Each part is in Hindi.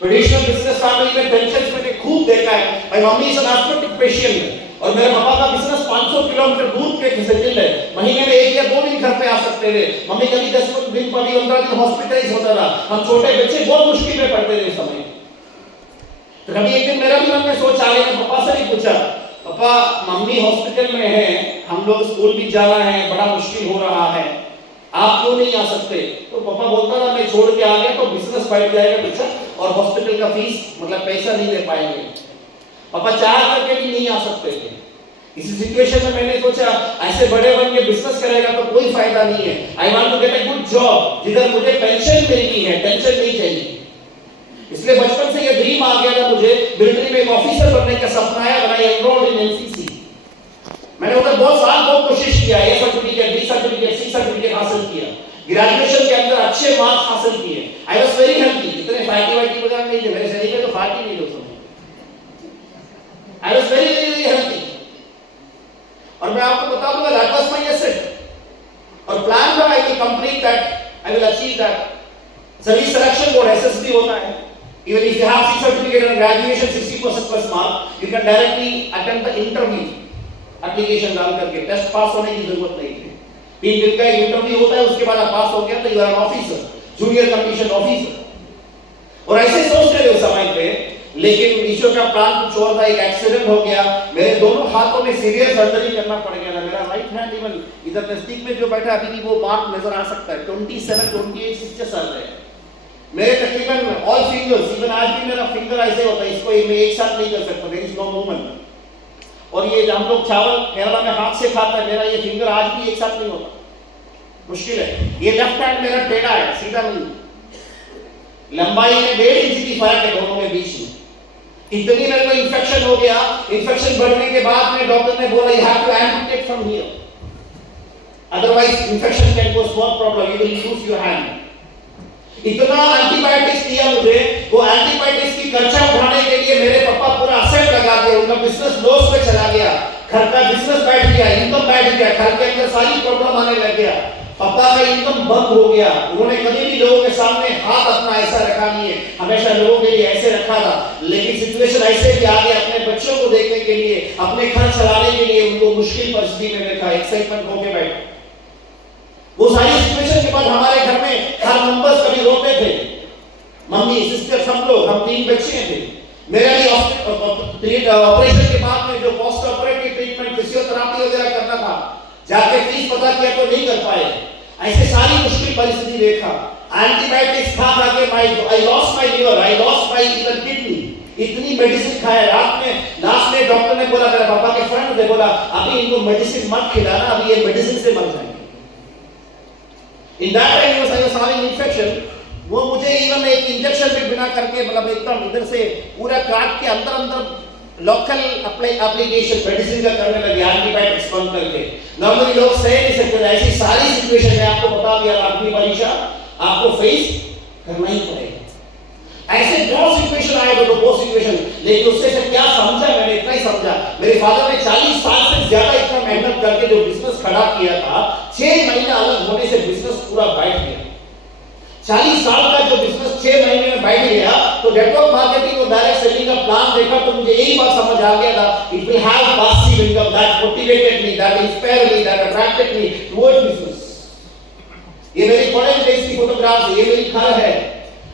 ट्रेडिशनल बिजनेस फैमिली में टेंशन मैंने खूब देखा है। माय मम्मी इज एन एस्पेक्टिव पेशेंट और मेरे पापा का बिजनेस 500 किलोमीटर दूर के सेटल है। महीने में 1 या 2 दिन घर पे आ सकते थे। मम्मी कभी 10 दिन, कभी 15 दिन हॉस्पिटलाइज होता था। हम छोटे बच्चे बहुत मुश्किल में पड़ते थे इस समय। तो कभी एक दिन मेरा भी मन में सोच आ गया, मैं पापा से भी पूछा, पापा मम्मी हॉस्पिटल में है, हम लोग स्कूल भी जाना है, बड़ा मुश्किल हो रहा है, आप क्यों नहीं आ सकते? तो पापा बोलता था मैं छोड़ के आ गया तो बिजनेस बैठ जाएगा बच्चा और हॉस्पिटल का फीस मतलब पैसा नहीं दे पाएंगे। पापा चाह करके भी नहीं आ सकते थे। इसी सिचुएशन में मैंने सोचा ऐसे बड़े बन के बिजनेस करेगा तो कोई फायदा नहीं है। I want to get a good job जिधर मुझे पेंशन मिलनी है, टेंशन नहीं चाहिए। इसलिए बचपन से ये ड्रीम आ गया था मुझे, मिलिट्री में एक ऑफिसर बनने का सपना है। और आई एनरोल्ड इन एनसीसी। मैंने उधर बहुत कोशिश किया, A certificate, B certificate, C certificate हासिल किया, ग्रेजुएशन के अंदर अच्छे मार्क्स हासिल किए। आई वाज वेरी हेल्दी, इतने फैटी वगैरह नहीं थे मेरे शरीर में, तो फैटी नहीं थे। आई वाज वेरी हेल्दी। और मैं आपको बता दूंगा दैट वाज माय एसेट और प्लान था I will complete that, I will achieve that. सभी सिलेक्शन बोर्ड एसएसबी होता है, even if you have C certificate and graduation 60% plus mark, you can directly attempt the interview, application डाल करके टेस्ट पास होने की जरूरत नहीं है। 3 दिन का एक इंटरव्यू होता है, उसके बाद आप पास हो गया तो you are an officer, junior commission officer. और ऐसे सोचते थे उस समय पे, लेकिन ईश्वर का प्लान कुछ और था। एक एक्सीडेंट हो गया, मेरे दोनों हाथों में सीवियर सर्जरी करना पड़ गया था। मेरा राइट हैंड इवन इधर नजदीक में जो बैठा अभी भी वो मार्क नजर आ सकता है, 27 28 स्टिचेस आ रहे हैं मेरे तकरीबन ऑल फिंगर्स। इवन आज भी मेरा फिंगर ऐसे होता है, इसको मैं एक साथ नहीं कर सकता, देयर इज नो मूवमेंट। और ये हम लोग चावल केरला में हाथ से खाता है, मेरा ये फिंगर आज भी एक साथ नहीं होता, मुश्किल है। ये लेफ्ट हैंड मेरा टेढ़ा है, सीधा नहीं। लंबाई में 1.5 इंच की फर्क है दोनों में बीच में। इतनी मेरे को इंफेक्शन हो गया, इंफेक्शन बढ़ने के बाद में डॉक्टर ने बोला you have to amputate from here, otherwise infection can cause more problem, you will lose your hand. इतना एंटीबायोटिक्स दिया मुझे, वो एंटीबायोटिक्स की खर्चा उठाने के लिए मेरे पापा पूरा असेट लगा दिया, उनका बिजनेस लॉस में चला गया, घर का बिजनेस बैठ गया, इनकम बैठ गया, घर के अंदर सारी प्रॉब्लम आने लग गया, पापा का इनकम बंद हो गया। उन्होंने कभी भी लोगों के सामने हाथ अपना ऐसा रखा नहीं है, हमेशा लोगों के लिए ऐसे रखा था। लेकिन सिचुएशन ऐसे भी आ गया, अपने बच्चों को देखने के लिए, अपने घर चलाने के लिए उनको मुश्किल परिस्थिति में देखा, एक्साइटमेंट होके बैठे। वो सारी सिचुएशन के बाद हमारे घर में हर नंबर्स कभी रोते थे, मम्मी सिस्टर सब लोग, हम 3 बच्चे थे। मेरा भी ऑपरेशन के बाद में जो पोस्ट ऑपरेटिव ट्रीटमेंट फिजियोथेरेपी वगैरह करना था, जाके फीस पता किया तो नहीं कर पाए। ऐसे सारी मुश्किल परिस्थिति देखा, एंटीबायोटिक्स खा खा के I lost my liver, I lost my even kidney, इतनी मेडिसिन खाया। रात में लास्ट में डॉक्टर ने बोला, मेरे पापा के फ्रेंड ने बोला अभी इनको मेडिसिन मत खिलाना, अभी ये मेडिसिन से मर जाएंगे। In that time I was having infection, वो मुझे इवन एक इंजेक्शन भी बिना करके मतलब एकदम इधर से पूरा काट के अंदर लोकल एप्लीकेशन मेडिसिन का करने लगे, एंटीबायोटिक्स बंद करके। नॉर्मली लोग सह नहीं सकते, ऐसी सारी सिचुएशन में आपको बता दिया अगली परीक्षा आपको फेस करना ही पड़ेगा। ऐसे बहुत सिचुएशन आए तो बहुत सिचुएशन, लेकिन उससे से क्या समझा मैंने, इतना ही समझा मेरे फादर ने 40 साल से ज्यादा इतना मेहनत करके जो बिजनेस खड़ा किया था, 6 महीने अलग होने से बिजनेस पूरा बैठ गया। 40 साल का जो बिजनेस 6 महीने में बैठ गया, तो नेटवर्क मार्केटिंग और डायरेक्ट सेलिंग का प्लान देखा तो मुझे यही बात समझ आ गया था, it will have passive income that motivated me, that inspired me, that attracted me towards business. ये मेरी कॉलेज डेज की फोटोग्राफ्स है, ये मेरी घर है।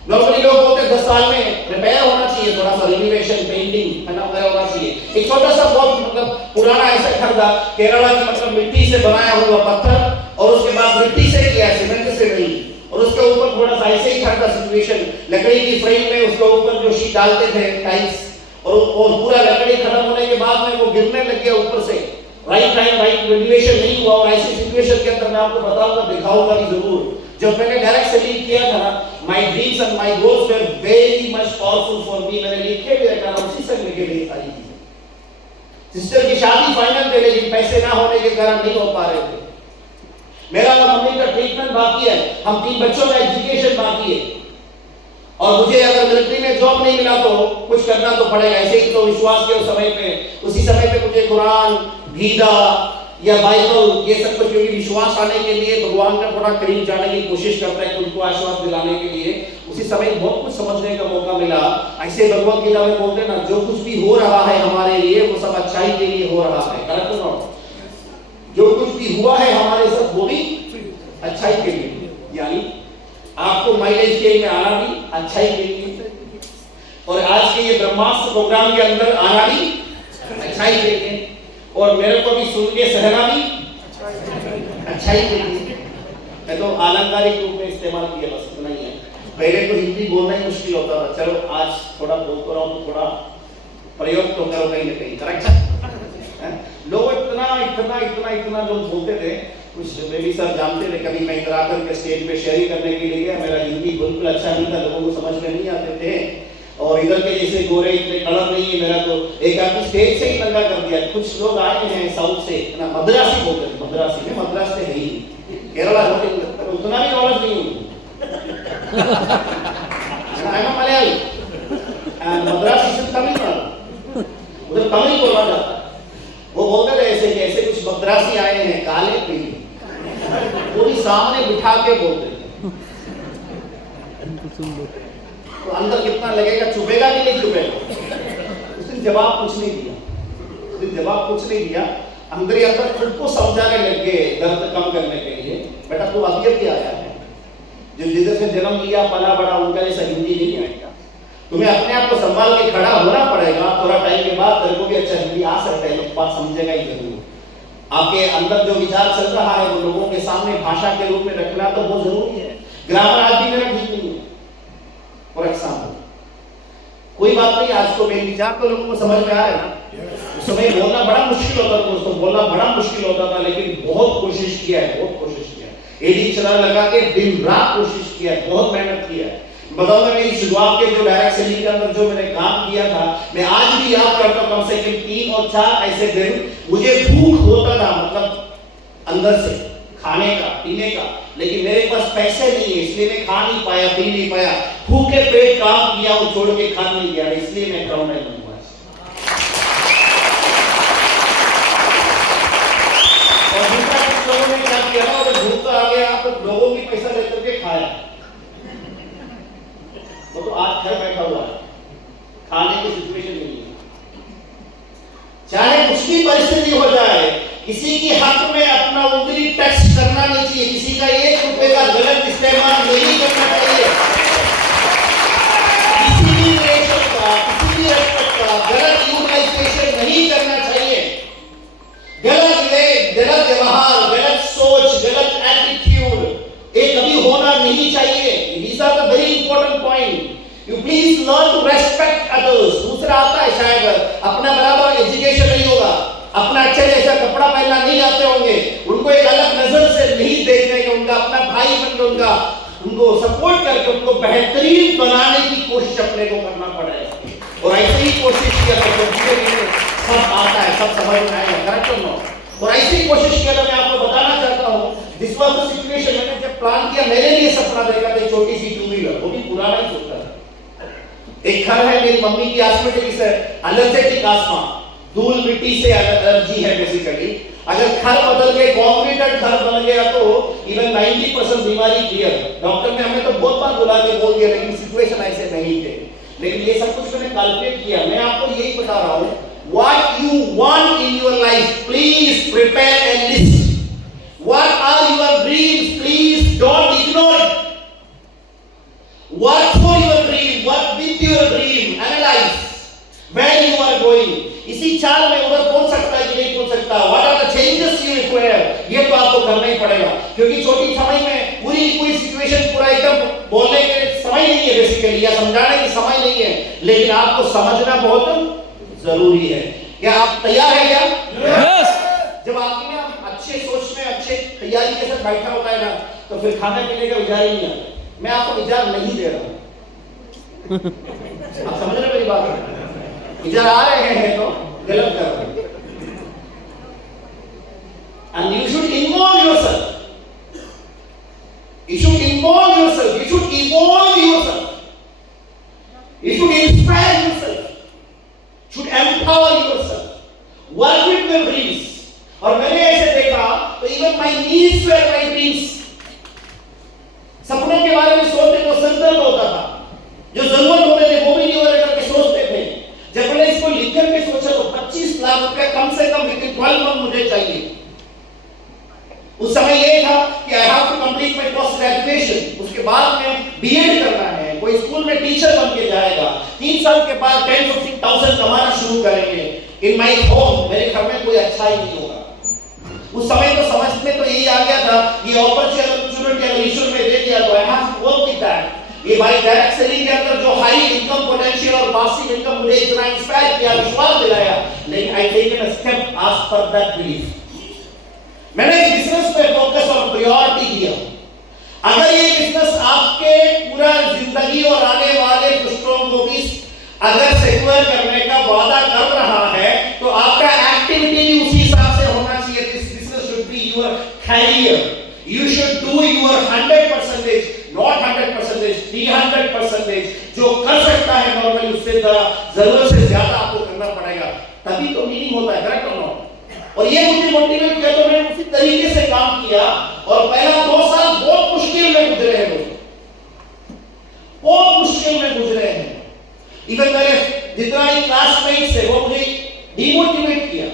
नॉर्मली लोग बोलते 10 साल में रिपेयर होना चाहिए, थोड़ा सा रिनोवेशन, पेंटिंग है ना वगैरह होना चाहिए। एक छोटा सा बहुत मतलब पुराना ऐसा घर था केरला की, मतलब मिट्टी से बनाया हुआ पत्थर और उसके बाद मिट्टी से किया, सीमेंट से नहीं, और उसके ऊपर थोड़ा सा ऐसे ही घर का सिचुएशन, लकड़ी की फ्रेम में उसके ऊपर जो शीट डालते थे टाइल्स, और पूरा लकड़ी खत्म होने के बाद में वो गिरने लग गया ऊपर से, राइट टाइम राइट रिनोवेशन नहीं हुआ। और ऐसी सिचुएशन के अंदर मैं आपको बताऊंगा, दिखाऊंगा भी जरूर। जब मैंने डायरेक्ट सेलिंग किया था, my dreams and my goals were very much powerful for me. मैंने लिखे भी रखा था उसी समय के लिए सारी चीजें। सिस्टर की शादी फाइनल थे, लेकिन पैसे ना होने के कारण नहीं हो पा रहे थे। मेरा और मम्मी का ट्रीटमेंट बाकी है, हम 3 बच्चों का एजुकेशन बाकी है, और मुझे अगर मिलिट्री में जॉब नहीं मिला तो कुछ करना तो पड़ेगा। ऐसे ही तो विश्वास के उसी समय पे मुझे कुरान, गीता या बाइबल ये सब कुछ, क्योंकि विश्वास आने के लिए भगवान का थोड़ा करीब जाने की कोशिश करता है, उनको आश्वास दिलाने के लिए उसी समय बहुत कुछ समझने का मौका मिला। ऐसे भगवत गीता में बोलते हैं ना, जो कुछ भी हो रहा है हमारे लिए वो सब अच्छाई के लिए हो रहा है। करेक्ट हो? जो कुछ भी हुआ है हमारे साथ वो भी अच्छाई के लिए, यानी आपको माइलेज स्केल में आना भी अच्छाई के लिए, और आज के ये ब्रह्मास्त्र प्रोग्राम के अंदर आना भी अच्छाई के लिए, और मेरे को भी सुन के सहना भी अच्छाई के लिए। मैं तो अलंकारिक रूप में इस्तेमाल किया, बस इतना ही है। पहले तो हिंदी बोलना ही मुश्किल होता था, चलो आज थोड़ा बोल तो रहा हूँ, थोड़ा प्रयोग तो करो कहीं ना कहीं। करेक्ट? लोग इतना इतना इतना इतना लोग बोलते थे, कुछ बेबी सर जानते थे, कभी मैं इधर आकर के स्टेज पे शेयरिंग करने के लिए गया, मेरा हिंदी बिल्कुल अच्छा नहीं था, लोगों को समझ में नहीं आते थे, और इधर के जैसे गोरे इतने कलर नहीं है मेरा, तो एक आदमी स्टेज से ही लगा कर दिया। कुछ लोग आए हैं साउथ से ना, मद्रासी बोलते हैं, मद्रासी में, मद्रास से है ही केरला, उतना भी नॉलेज नहीं है। I am Malayali and Madrasi से तमिलनाडु, उधर तमिल बोला जाता है। वो बोलते थे ऐसे कि ऐसे कुछ मद्रासी आए हैं काले पीले, वो भी सामने बिठा के बोलते थे, तो अंदर कितना लगेगा, चुभेगा कि नहीं चुभेगा? उसने जवाब कुछ नहीं दिया, उसने जवाब कुछ नहीं दिया, अंदर ही अंदर खुद को समझाने लग गए दर्द कम करने के लिए। बेटा तू अभी आया है, जो जिधर से जन्म लिया पला बड़ा, उनका जैसा हिंदी नहीं आएगा, तुम्हें अपने आप को संभाल के खड़ा होना पड़ेगा। थोड़ा टाइम के बाद तेरे को भी अच्छा हिंदी आ सकता है, लोग बात समझेगा ही जरूर। आपके अंदर जो विचार चल रहा है वो लोगों के सामने भाषा के रूप में रखना तो बहुत जरूरी है। ग्रामर आज भी मेरा ठीक नहीं है, फॉर एग्जाम्पल, कोई बात नहीं, आज तो मेरे विचार तो लोगों को समझ में आ रहा है ना। उस समय बोलना बड़ा मुश्किल होता था दोस्तों, बोलना बड़ा मुश्किल होता था, लेकिन बहुत कोशिश किया है, बहुत कोशिश किया है। एडी चला लगा के दिन रात कोशिश किया है, बहुत मेहनत किया है। बताऊंगा मेरी शुरुआत के जो डायरेक्ट सेलिंग के अंदर जो मैंने काम किया था, मैं आज भी याद करता हूं, कम से कम 3 और 4 ऐसे दिन मुझे भूख होता था, मतलब अंदर से खाने का पीने का, लेकिन मेरे पास पैसे नहीं है, इसलिए मैं खा नहीं पाया, पी नहीं पाया, भूखे पेट काम किया और छोड़ के खा नहीं गया, इसलिए मैं क्राउन नहीं बनूंगा। और दूसरा कुछ लोगों ने क्या किया ना, जब भूख आ गया तो लोगों की पैसा लेकर के खाया, वो तो आज घर बैठा हुआ है, खाने की सिचुएशन नहीं है। चाहे कुछ भी परिस्थिति हो जाए, किसी की हक में अपना उंगली टच करना नहीं चाहिए, किसी का 1 रुपए का गलत इस्तेमाल नहीं करना चाहिए, किसी भी रिलेशन का, किसी भी रिस्पेक्ट का गलत यूटिलाइजेशन नहीं करना चाहिए। गलत व्यवहार, गलत सोच, गलत एटीट्यूड ये कभी होना नहीं चाहिए। These are the very important point. You please learn to respect others. दूसरा आता है, शायद अपना बराबर एजुकेशन नहीं होगा, अपना अच्छे जैसा कपड़ा पहनना नहीं आते होंगे, उनको एक अलग नजर से नहीं देखने का, उनका अपना भाई बनकर उनको सपोर्ट करके उनको बेहतरीन बनाने की कोशिश अपने को करना पड़ेगा। और ऐसे ही कोशिश किया तो धीरे धीरे सब आता है, सब समझ में आएगा। करेक्ट हो ना? और ऐसी ही कोशिश किया तो मैं आपको बताना चाहता हूँ, दिस वाज द सिचुएशन। मैंने जब प्लान किया, मेरे लिए सपना देखा था छोटी सी 2 व्हीलर, वो भी पुराना ही सोचता था। एक घर है, मेरी मम्मी की एस्मेटिक्स है, एलर्जेटिक आस्थमा, धूल मिट्टी से एलर्जी है बेसिकली। अगर घर बदल के कॉन्क्रीटेड घर बन गया तो इवन 90% बीमारी क्लियर। डॉक्टर ने हमें तो बहुत बार बुला के बोल दिया, लेकिन सिचुएशन ऐसे नहीं थे। लेकिन ये सब कुछ मैंने कैलकुलेट किया। मैं आपको यही बता रहा हूँ, what you want in your life, please prepare a list. What are your dreams? Please don't ignore it. Work for your dream, work with your dream, analyze where you are going. इसी चाल में उधर पहुंच सकता है कि नहीं पहुंच सकता, what are the changes you require, ये तो आपको करना ही पड़ेगा। क्योंकि छोटी समय में पूरी सिचुएशन पूरा एकदम बोलने के समय नहीं है बेसिकली, या समझाने की समय नहीं है, लेकिन आपको समझना बहुत जरूरी है। क्या आप तैयार हैं? क्या yes! जब आपकी ना अच्छे सोच में अच्छे तैयारी के साथ बैठा होता है ना, तो फिर खाने पीने का विचार ही नहीं आता। मैं आपको विचार नहीं दे रहा हूं आप समझ रहे मेरी बात? विचार आ रहे हैं तो गलत कर रहे हैं। And you should involve yourself. You should involve yourself. You should evolve yourself. You should inspire yourself. Should empower yourself. Work with your dreams. और मैंने ऐसे देखा तो even my knees were my dreams. सपनों के बारे में सोचते तो सिर दर्द होता था, साल के बाद 10-15,000 कमाना शुरू करेंगे, इन माई होम, मेरे घर में कोई अच्छा ही नहीं होगा। उस समय तो समझ में तो यही आ गया था, ये अपॉर्चुनिटी अगर ईश्वर ने दे दिया तो I have to work with that. ये भाई डायरेक्ट सेलिंग के अंदर जो हाई इनकम पोटेंशियल और पासिव इनकम मुझे इतना इंस्पायर किया, विश्वास दिलाया, लेकिन I taken a step as per that belief. मैंने इस बिजनेस पे फोकस और प्रायोरिटी दिया। अगर ये बिजनेस आपके पूरा जिंदगी और आने वाले पुश्तों को भी अगर सिक्योर करने का वादा कर रहा है, तो आपका एक्टिविटी भी उसी हिसाब से होना चाहिए। This business should be your career. You should do your 100%, not 100%, 300%। जो कर सकता है नॉर्मली उससे जरूरत से ज्यादा आपको करना पड़ेगा, तभी तो मीनिंग होता है, करेक्ट और नॉट। और ये मुझे मोटिवेट किया तो मैंने उसी तरीके से काम किया, और पहला 2 साल बहुत मुश्किल में गुजरे हैं दोस्तों, बहुत मुश्किल में गुजरे हैं। इवन मेरे जितना ही क्लासमेट्स है वो मुझे डिमोटिवेट किया।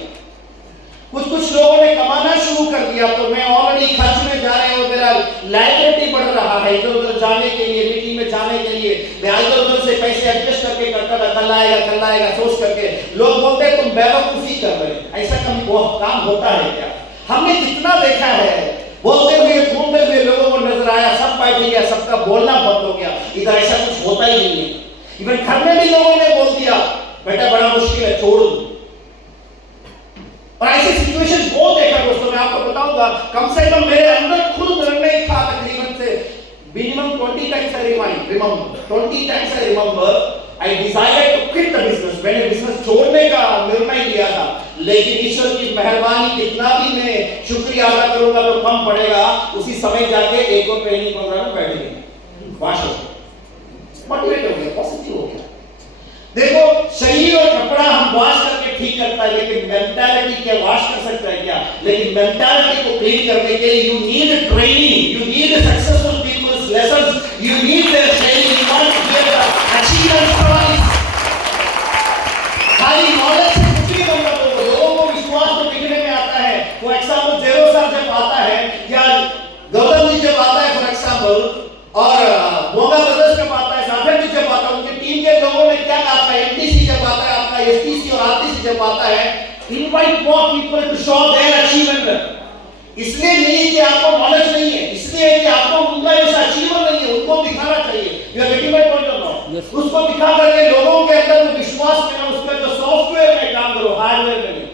कुछ लोगों ने कमाना शुरू कर दिया, तो मैं ऑलरेडी खर्च में जा रहे हूं, मेरा लायबिलिटी बढ़ रहा है इधर उधर जाने के लिए, मीटिंग में जाने के लिए मैं इधर उधर से पैसे एडजस्ट करके करता था, कल आएगा सोच करके। लोग बोलते हैं तुम बेवकूफी कर रहे हो, ऐसा कभी वो काम होता है क्या? हमने जितना देखा है, बोलते हुए घूमते हुए लोगों को नजर आया, सब बैठ गया, सबका बोलना बंद हो गया, इधर ऐसा कुछ होता ही नहीं है। इवन घर में भी लोगों ने बोल दिया बेटा बड़ा मुश्किल है, छोड़ दो। और ऐसी सिचुएशन बहुत देखा दोस्तों, मैं आपको बताऊंगा, कम से कम मेरे अंदर खुद निर्णय था, तकरीबन से minimum 20 times I remember 20 times I remember I decided to quit the business. मैंने बिजनेस छोड़ने का निर्णय लिया था, लेकिन ईश्वर की मेहरबानी, कितना भी मैं शुक्रिया अदा करूंगा तो कम पड़ेगा। उसी समय जाके एक और ट्रेनिंग प्रोग्राम में बैठ गए, वाश हो गया, मोटिवेट हो गया, पॉजिटिव हो गया। देखो, शरीर और कपड़ा हम वॉश करके ठीक करता है, लेकिन मेंटालिटी क्या वॉश कर सकता है क्या? लेकिन मेंटालिटी को क्लीन करने के लिए you need training, you need successful peoples lessons, you need their training, you want to hear the achievement stories. खाली नॉलेज से कुछ नहीं बनता, लोगों को विश्वास तो दिखने में आता है। फॉर एग्जांपल जेरो सर जब आता है, या गौतम जी जब आता है फॉर एग्जांपल, और मोगा ब्रदर्स जब आता है, साधन जी जब आता है, उनके टीम के लोगों ने क्या कहा था, एमटीसी जब आता है, आपका एसटीसी और आरटीसी जब आता है, invite more people to show their achievement. इसलिए नहीं कि आपको नॉलेज नहीं है, इसलिए कि आपको उनका ऐसा अचीवमेंट नहीं है, उनको दिखाना चाहिए। You are getting my point और नॉट? उसको दिखा करके लोगों के अंदर वो विश्वास पैदा, उसका जो सॉफ्टवेयर में काम करो, हार्डवेयर में नहीं,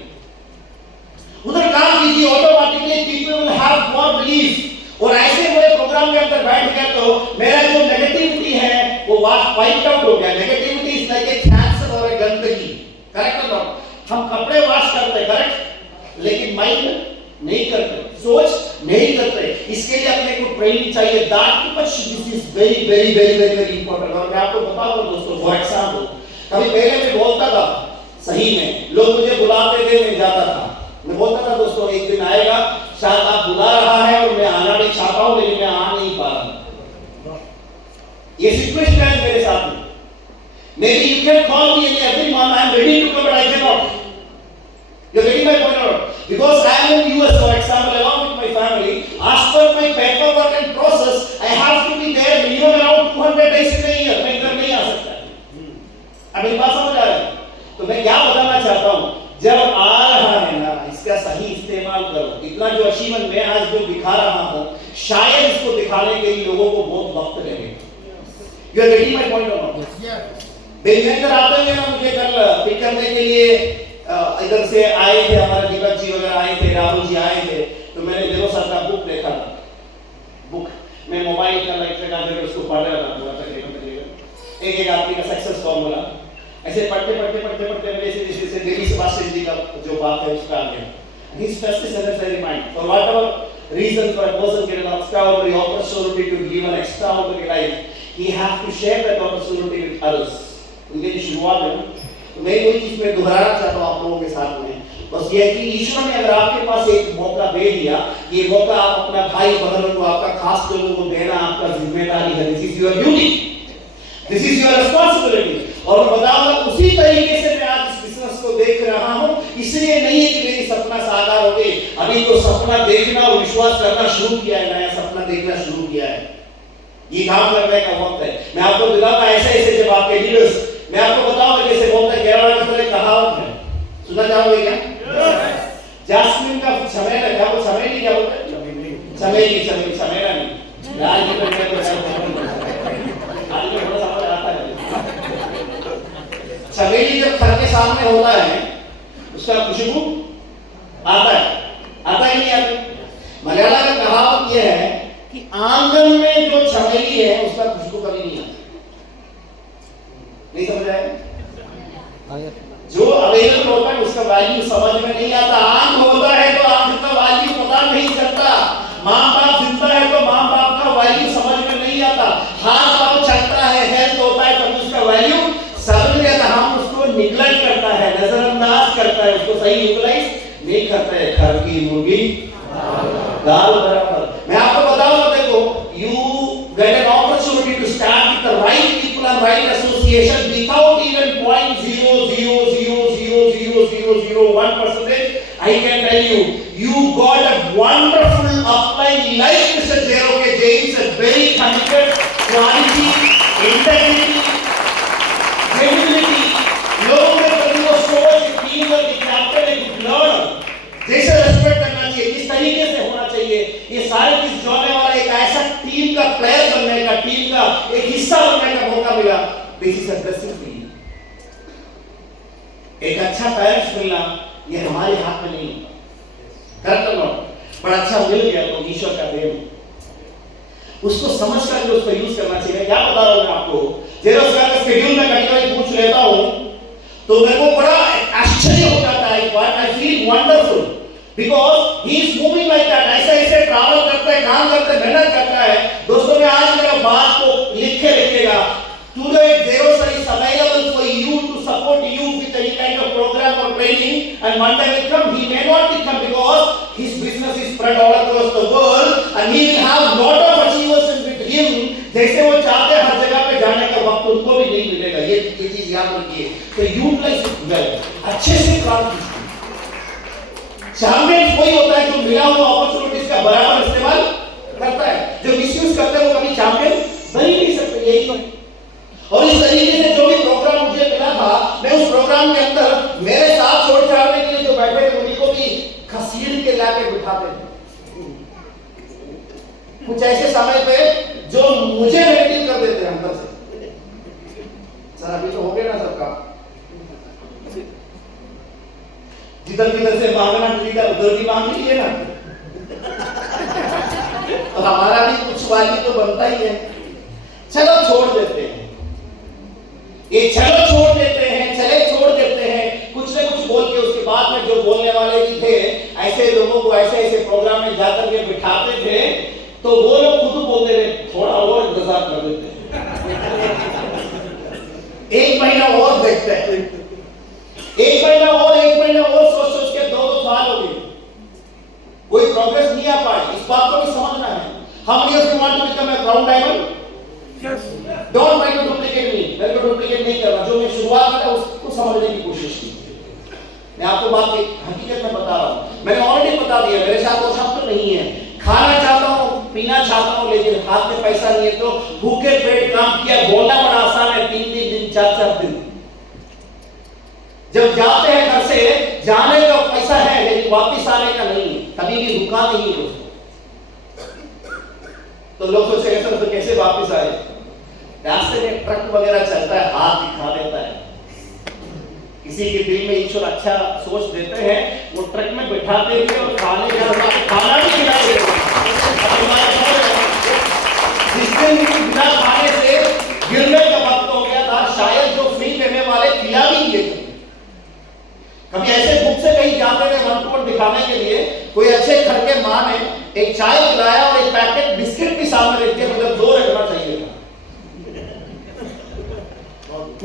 उधर काम कीजिए, automatically people will have more belief. और ऐसे मेरे प्रोग्राम के अंदर बैठ गया तो मेरा जो नेगेटिविटी है वो वाइप आउट हो गया। Negativity is like a cancer और ए गंदगी, करेक्ट और नॉट? हम कपड़े वॉश करते हैं, करेक्ट, लेकिन माइंड नहीं करते, सोच नहीं करते। इसके लिए अपने को ट्रेनिंग चाहिए। That much this is very very very very very important. और मैं आपको बताऊं दोस्तों, फॉर एग्जांपल, कभी पहले मैं बोलता था, सही में लोग मुझे बुलाते थे, मैं जाता था, मैं बोलता था दोस्तों एक दिन आएगा, शायद आप बुला रहा है और मैं आना भी चाहता हूं, लेकिन मैं आ नहीं पा रहा। ये सिचुएशन है मेरे साथ में। Maybe you can call me every month, I am ready to come, but I cannot. You are getting my point or not? Because I am in US, for example, along with my family, as per my paperwork and process, I have to be there minimum around 200 days in a year. मैं घर नहीं आ सकता। अब मेरी बात समझ आ रही है? तो मैं क्या बताना चाहता हूँ, जब आ रहा है ना, इसका सही इस्तेमाल करो। इतना जो अचीवमेंट मैं आज जो दिखा रहा हूँ, शायद इसको दिखाने के लिए लोगों को बहुत वक्त लगेगा। You are getting my point or not? Berger आते हैं ना, मुझे कल पिक करने के लिए इधर से आए थे, हमारे दीपक जी वगैरह आए थे, राहुल जी आए थे, तो मैंने जेरो सर का बुक देखा था। बुक मैं मोबाइल का लाइक लगा कर उसको पढ़ रहा था, पूरा तकरीबन एक आदमी का सक्सेस फॉर्मूला ऐसे पढ़ते मेरे से दिल्ली सुभाष जी का जो बात है उसका आ गया। His first is necessary mind. For whatever reason for a person get an extraordinary opportunity to live an extraordinary life, he has to share that opportunity with others. उनके जो शुरुआत है ना, तो मैं वही चीज में दोहराना चाहता हूँ आप लोगों के साथ में, बस ये है कि ईश्वर ने अगर आपके पास एक मौका दे दिया, ये मौका आप अपना भाई बहनों को, आपका खास लोगों को देना आपका जिम्मेदारी है। This is your duty, this is your responsibility. और मैं बताऊंगा उसी तरीके से मैं आज इस बिजनेस को देख रहा हूँ, इसलिए नहीं है कि मेरी सपना साकार हो गई, अभी तो सपना देखना और विश्वास करना शुरू किया है, नया सपना देखना शुरू किया है। ये काम करने का वक्त है। मैं आपको बताऊंगा ऐसे ऐसे जब आपके लीडर्स, मैं आपको सुना चाहोगे क्या? जैस्मिन का चमेला क्या वो चमेली क्या बोलते हैं? चमेली चमेली चमेला नहीं यार ये तो क्या आज के थोड़ा समझ आता है। चमेली जब घर के सामने होता है उसका खुशबू आता है नहीं आता? मलयाला का कहावत यह है कि आंगन में जो चमेली है उसका खुशबू कभी नहीं आता। नहीं समझ आया? जो अवेलेबल होता है उसका वैल्यू समझ में नहीं आता। आंख होता है तो आंख का वैल्यू पता नहीं चलता। माँ बाप जिंदा है तो माँ बाप का वैल्यू समझ में नहीं आता। हाथ पाँव चलता है, हेल्थ होता है तो उसका वैल्यू समझ में आता। हम उसको निगलेक्ट करता है, नजरअंदाज करता है, उसको सही यूटिलाइज नहीं करता है। घर की मुर्गी दाल बराबर। मैं आपको बताऊंगा, देखो you get an opportunity to start with the right people and right association without even 0.0000001%. I can tell you, you got a wonderful upline like Mr. J.R.K. James, a very committed, quality, integrity, credibility. लोगों में कभी वो सोच, टीम वर्क, कैप्टन, एक लर्नर जैसे रेस्पेक्ट करना चाहिए, किस तरीके से होना चाहिए, ये सारे चीज जोड़ने वाला एक ऐसा टीम का प्लेयर बनने का, टीम का एक हिस्सा बनने का मौका मिला। This is a blessing for you. एक अच्छा पेरेंट्स मिलना ये हमारे हाथ में नहीं होता, कर तो लो पर अच्छा मिल गया तो ईश्वर का देन। उसको समझ कर उसको यूज करना चाहिए। क्या बता रहा हूं मैं आपको, जेरोस का शेड्यूल में कभी-कभी पूछ लेता हूं तो मेरे को बड़ा आश्चर्य हो जाता है। I feel wonderful because he is moving like that. ऐसे ट्रैवल करता है, काम करता है, मेहनत करता है। दोस्तों मैं आज मेरा बात को लिखिएगा। Today Zeros is available for you to support you with any kind of program or training, and one day will come he may not become because his business is spread all across the world and he will have lot of achievers with him. जैसे वो चाहते हैं हर जगह पे जाने का वक्त उनको भी नहीं मिलेगा। ये चीज याद रखिए। तो यूटिलाइज वेल, अच्छे से काम कीजिए। चैंपियन कोई होता है जो मिला हुआ अपॉर्चुनिटीज का बराबर इस्तेमाल करता है। जो मिसयूज करते हैं वो कभी चैंपियन बन ही नहीं सकते। यही तो। और इस तरीके से जो भी प्रोग्राम मुझे मिला था, मैं उस प्रोग्राम के अंदर मेरे साथ छोड़ छाड़ने के लिए जो बैठे थे उन्हीं को भी खसीड़ के लाके बिठाते थे। कुछ ऐसे समय पे जो मुझे नेगेटिव कर देते हैं अंदर से। सर अभी तो हो गया ना सबका, जिधर किधर से मांगना इधर उधर भी मांग लीजिए ना। तो हमारा भी कुछ वाली तो बनता ही है। चलो छोड़ देते हैं, ये चलो छोड़ देते हैं, चले छोड़ देते हैं, कुछ न कुछ बोल के उसके बाद में जो बोलने वाले भी थे ऐसे लोगों को ऐसे प्रोग्राम में जाकर के बिठाते थे तो वो लोग खुद बोलते थे थोड़ा और इंतजार कर देते हैं, एक महीना और देखते हैं, एक महीना और सोच के 2 साल हो गए, कोई प्रोग्रेस नहीं आ पाई। इस बात को भी समझना है। How many of you want to become a crown diamond? Yes. Don't try to duplicate me. मेरे को डुप्लीकेट नहीं करना। जो मैं शुरुआत में था उसको समझने की कोशिश की। मैं आपको बात की हकीकत में बता रहा हूँ। मैंने ऑलरेडी बता दिया, मेरे साथ वो शब्द नहीं है। खाना चाहता हूँ, पीना चाहता हूँ, लेकिन हाथ में पैसा नहीं है तो भूखे पेट काम किया। बोलना बड़ा आसान है, 3 दिन 4 दिन। जब जाते हैं घर से, जाने का पैसा है लेकिन वापस आने का नहीं है, कभी भी रुका नहीं है उसको। तो लोग सोचेंगे सर तो कैसे वापस आए? रास्ते में ट्रक वगैरह चलता है, हाथ दिखा देता है। किसी के दिल में ईश्वर अच्छा सोच देते हैं, वो ट्रक में बिठाते हुए और खाने का खाना भी खिला देते हैं। जिस दिन बिना खाने से गिरने का वक्त हो गया था, शायद जो फ्री देने वाले खिला भी दिए थे। कभी ऐसे भूख से कहीं जाते थे 1 to 1 दिखाने के लिए, कोई अच्छे घर के माँ ने एक चाय पिलाया और एक पैकेट बिस्किट भी सामने रख दिया, मतलब 2 रखना चाहिए था।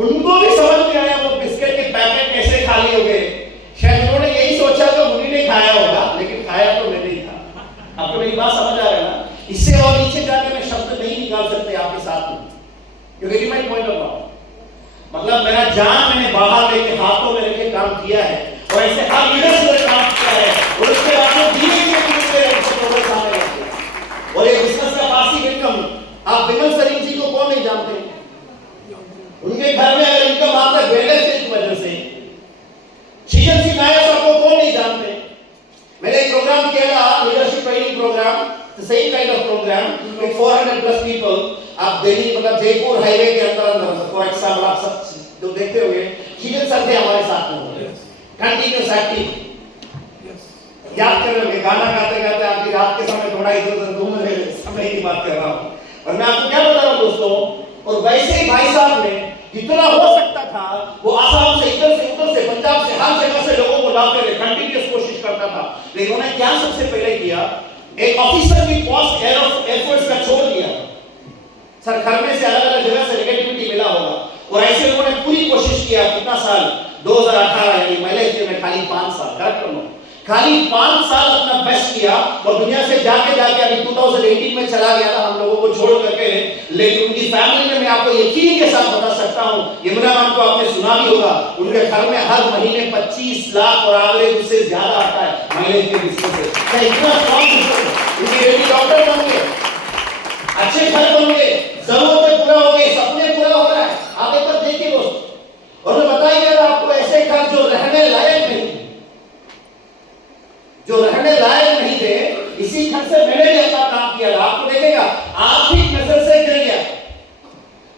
उनको भी समझ में आया वो बिस्किट के पैकेट कैसे खाली हो गए। शायद उन्होंने यही सोचा कि उन्हीं ने खाया होगा, लेकिन खाया तो मैंने ही था। आपको मेरी बात समझ आ रहा है ना? इससे और नीचे जाके मैं शब्द नहीं निकाल सकते आपके साथ में। You get my point of view? मतलब मेरा जान मैंने बाहर लेके हाथों में लेके काम किया है और ऐसे हर लीडर्स ने काम किया है और उसके बाद में धीरे-धीरे प्रोग्रेस आने लगे। और ये बिजनेस का पासिव इनकम, आप विमल सरीन जी को कौन नहीं जानते? उनके घर में अगर इनकम आता है बैलेंस की वजह से। शीजन सी आप दिल्ली मतलब जयपुर हाईवे के अंदर फॉर एग्जाम्पल आप सब जो देखते होंगे खिजल सर थे हमारे साथ में, कंटिन्यूस एक्टिव, याद कर रहे गाना गाते गाते आपकी रात के समय थोड़ा इधर उधर घूम रहे समय की बात कर रहा हूँ। और मैं आपको क्या बता रहा हूँ दोस्तों, और वैसे ही भाई साहब ने जितना हो सकता था वो आसाम से इधर से उधर से पंजाब से हर जगह से लोगों को लाते रहे, कंटिन्यूस कोशिश करता था। लेकिन उन्होंने क्या सबसे पहले किया, एक ऑफिसर की पोस्ट एयरफोर्स का छोड़ दिया। सर घर में से अलग अलग जगह से नेगेटिविटी मिला होगा और ऐसे लोगों ने पूरी कोशिश किया, कितना साल 2018 यानी माइलेज में खाली 5 साल, करेक्ट करो, खाली 5 साल अपना बेस्ट किया और दुनिया से जाके जाके अभी 2018 में चला गया था हम लोगों को छोड़ करके। लेकिन उनकी फैमिली में मैं आपको यकीन के साथ बता सकता हूं, यमुना मैम को आपने सुना भी होगा, उनके घर में हर महीने 25 लाख और आगे उससे ज्यादा आता है माइलेज के बिजनेस से। क्या इतना स्ट्रांग बिजनेस है? उनके बेटी डॉक्टर बन गए, अच्छे घर बन गए, जरूरतें पूरा हो गई, सपने पूरा हो रहा है। आप एक बार देखिए दोस्त, और मैं बताइएगा आपको ऐसे घर जो रहने लायक नहीं, जो रहने लायक नहीं थे, इसी घर से मैंने भी अपना काम किया था। आपको देखेगा आर्थिक नजर से गिर गया,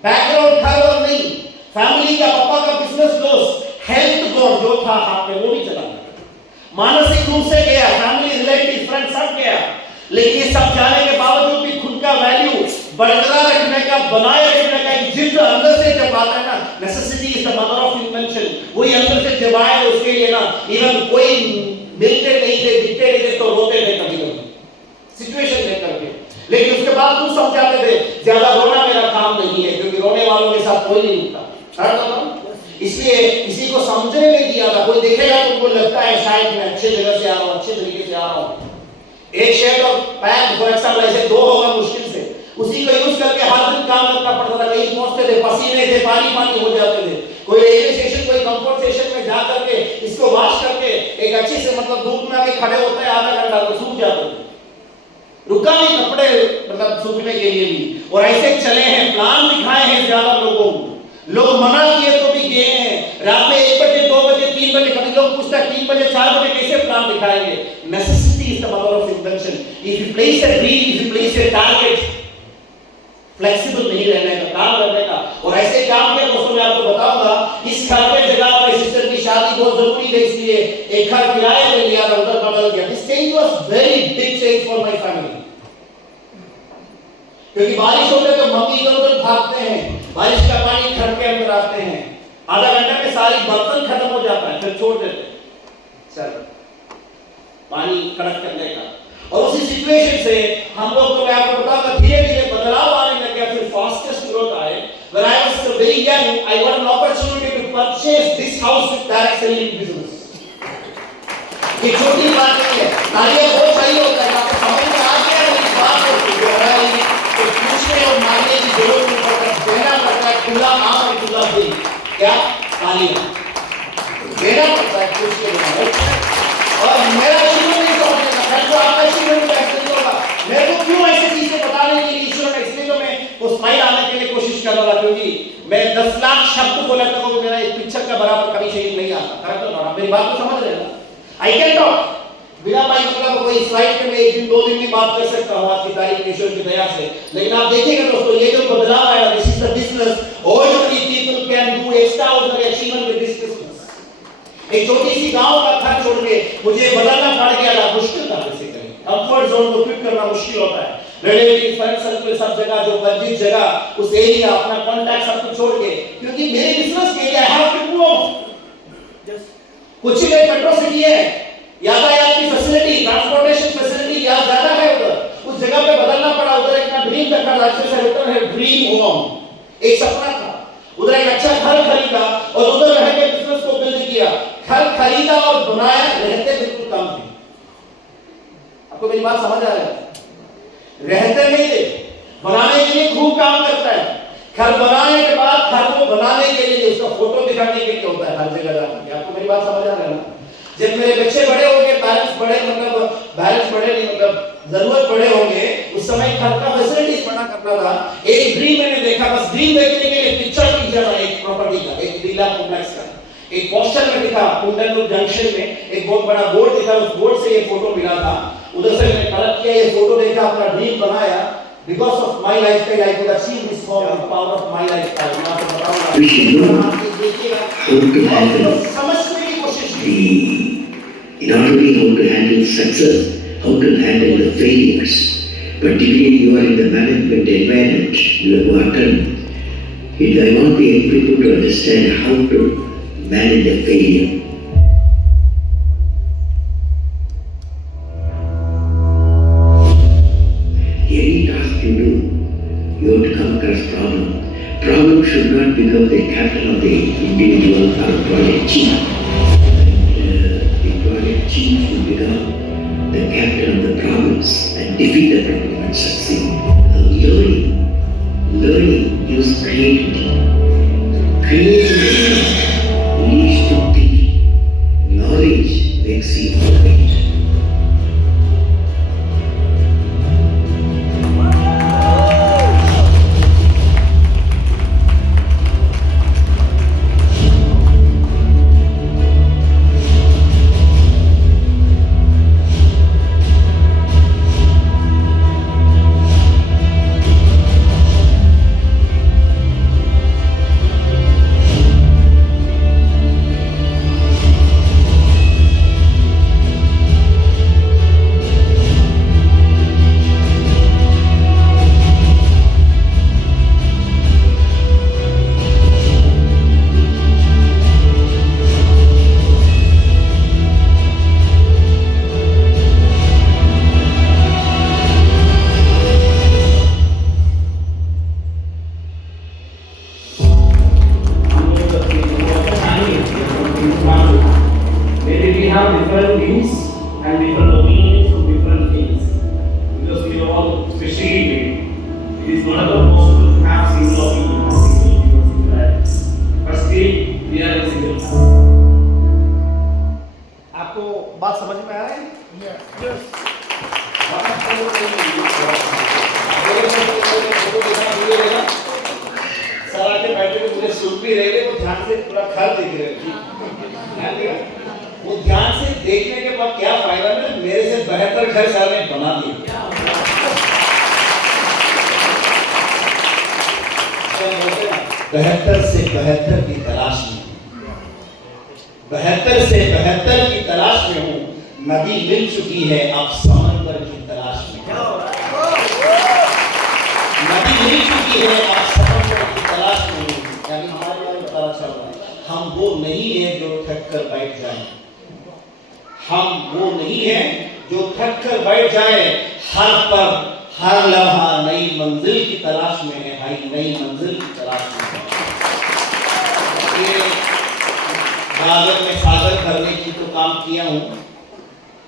बैकग्राउंड घर और नहीं, फैमिली का पापा का बिजनेस लॉस, हेल्थ गॉड जो था हाथ में वो भी चला गया, मानसिक रूप से गया, फैमिली रिलेटिव फ्रेंड सब गया। लेकिन ये सब जाने के बावजूद भी खुद का वैल्यू बरकरार रखने का, बनाए रखने का एक जिद अंदर से जब आता है ना, necessity is the mother of invention, वही अंदर से जब आए उसके लिए ना, इवन कोई मिलते नहीं थे, दिखते नहीं थे तो रोते थे कभी कभी सिचुएशन देख करके। लेकिन उसके बाद कुछ समझाते थे, ज्यादा रोना मेरा काम नहीं है, क्योंकि रोने वालों के साथ कोई नहीं रुकता, इसलिए किसी को समझने नहीं दिया था। कोई देखेगा तो उनको लगता है शायद मैं अच्छे जगह से आ रहा हूँ, अच्छे तरीके से आ रहा हूँ। एक शर्ट और पैंट फॉर एग्जांपल ऐसे 2 होगा मुश्किल से, उसी को यूज करके हर दिन काम करना पड़ता था। कहीं पहुंचते थे पसीने से पानी पानी हो जाते थे, कोई रेलवे स्टेशन कोई कंफर्ट स्टेशन में जा करके इसको वॉश करके एक अच्छे से मतलब धूप में आके खड़े होते हैं आधा घंटा तो सूख जाते थे, रुका नहीं कपड़े मतलब सूखने के लिए भी। और ऐसे चले हैं, प्लान दिखाए हैं ज्यादा लोगों को, लोग मना किए तो भी गए हैं। रात में 1 बजे 2 बजे 3 बजे, कभी लोग पूछता है 3 बजे 4 बजे कैसे प्लान दिखाएंगे। Necessity is the mother of invention. If you place a dream, if you place a target, flexible नहीं रहने का, काम करने का। और ऐसे काम के दोस्तों मैं आपको बताऊंगा, इस घर पे जगह पर सिस्टर की शादी बहुत जरूरी है, इसलिए एक घर किराए पे लिया था, उधर बदल गया। This change was very big change for my family, क्योंकि बारिश होते तो मम्मी इधर उधर भागते हैं, बारिश का पानी घर के अंदर आते हैं, आधा घंटे में सारी बर्तन खत्म हो जाता है, फिर छोड़ देते चल पानी कड़क करने का। और उसी सिचुएशन से हम लोग तो मैं आपको बताऊंगा धीरे धीरे बदलाव आने लग गया। फिर फास्टेस्ट ग्रोथ आए। When I was very young, I got an opportunity to purchase this house with direct selling business. ये छोटी बात नहीं है, तालियां बहुत सही होता है। आपको समझ में आ गया मेरी बात को, तो पूछने और मांगने की जरूरत नहीं पड़ता, देना पड़ता है खुला आम और खुला दिल। क्या तालियां देना पड़ता है खुश के लिए। और मेरा जीवन नहीं समझने का, मैं तो आपका जीवन कैसे होगा, मेरे को क्यों ऐसी चीजें बताने के लिए ईश्वर ने, इसलिए तो मैं वो स्माइल आने के लिए कोशिश कर रहा था, क्योंकि मैं 10 लाख शब्द बोला था तो मेरा एक पिक्चर का बराबर कभी शेर नहीं आता। करेक्ट है ना? मेरी बात को समझ रहे हैं? आई कैन टॉक बिना माइक मतलब कोई स्लाइड में 1 दिन 2 दिन की बात कर सकता हूं आज की तारीख में ईश्वर की दया से। लेकिन आप देखिएगा दोस्तों, ये जो बदलाव आया, this is the business ordinary people can do extraordinary achievement with this business। एक छोटी सी गांव का घर छोड़ के मुझे बदलना पड़ गया था, मुश्किल था बेसिकली। कंफर्ट जोन को फिट करना मुश्किल होता है। रिलेटिव फ्रेंड सर्कल सब जगह, जो परिचित जगह, उस एरिया, अपना कांटेक्ट सब कुछ छोड़ के, क्योंकि मेरे बिजनेस के लिए आई हैव टू मूव। कुछ ही मेट्रो सिटी है, यातायात की फैसिलिटी, ट्रांसपोर्टेशन फैसिलिटी यहाँ ज्यादा है, उधर उस जगह पे बदलना पड़ा। उधर एक ड्रीम रखा था, अच्छे से रिटर्न है ड्रीम होम, एक सपना था। उधर एक अच्छा घर खरीदा और उधर रह के बिजनेस को बिल्ड किया। घर खरीदा और बनाया, रहते बिल्कुल कम थे। आपको मेरी बात समझ आ रहा है? रहते नहीं थे, बनाने के लिए खूब काम करता है। घर बनाने के बाद घर को बनाने के लिए उसका फोटो दिखाने के लिए होता है हर जगह जाकर। आपको मेरी बात समझ आ रहा है ना? जब मेरे बच्चे बड़े होंगे, पेरेंट्स बड़े मतलब पेरेंट्स बड़े नहीं मतलब जरूरत बड़े होंगे, उस समय घर का फैसिलिटीज बना करना था। एक ड्रीम मैंने देखा, बस ड्रीम देखने के लिए पिक्चर खींचा था एक प्रॉपर्टी का, एक विला कॉम्प्लेक्स का। एक पोस्टर में दिखा, कुंडनूर जंक्शन में एक बहुत बड़ा बोर्ड दिखा, उस बोर्ड से ये फोटो मिला था। उधर से मैंने कलेक्ट किया, ये फोटो देखा, अपना ड्रीम बनाया। Because of my lifestyle, I could achieve this form with power of my lifestyle. मैं आपको बताऊंगा। We should know आप ये देखिएगा। how to handle समझने की कोशिश not only how to handle success, how to handle the failures. Particularly you are in the management environment, you have gotten, I want the young people to understand how to manage a failure. Any task you do, you have to come across problem. Problem should not become the captain of the individual or project chief. The project chief should become the captain of the problems and defeat the problem and succeed. Learning gives creativity. Creativity leads to thinking. Knowledge makes you great. Maybe we have different views and different opinions on different things because we are all specially made. It is not possible to have single opinion or single views, but still we are a single class. आपको बात समझ में आ रही है? सर आके बैठे हुए मुझे सुन भी रहे थे, वो ध्यान से पूरा घर देख रहे थे। वो ध्यान से देखने के बाद क्या फायदा में मेरे से बेहतर घर सर ने बना दिया। बेहतर से बेहतर की तलाश में, बेहतर से बेहतर की तलाश में हूँ। नदी मिल चुकी है, अब समंदर की तलाश में। नदी मिल चुकी है, अब समंदर की तलाश में हूँ। यानी हमारे बारे में पता चल रहा है, हम वो नहीं है जो थक कर बैठ जाए। हम वो नहीं है जो थक कर बैठ जाए। हर पल हर लम्हा नई मंजिल की तलाश में है। भाई नई मंजिल की तलाश में है। ये गागर में सागर करने की तो काम किया हूँ।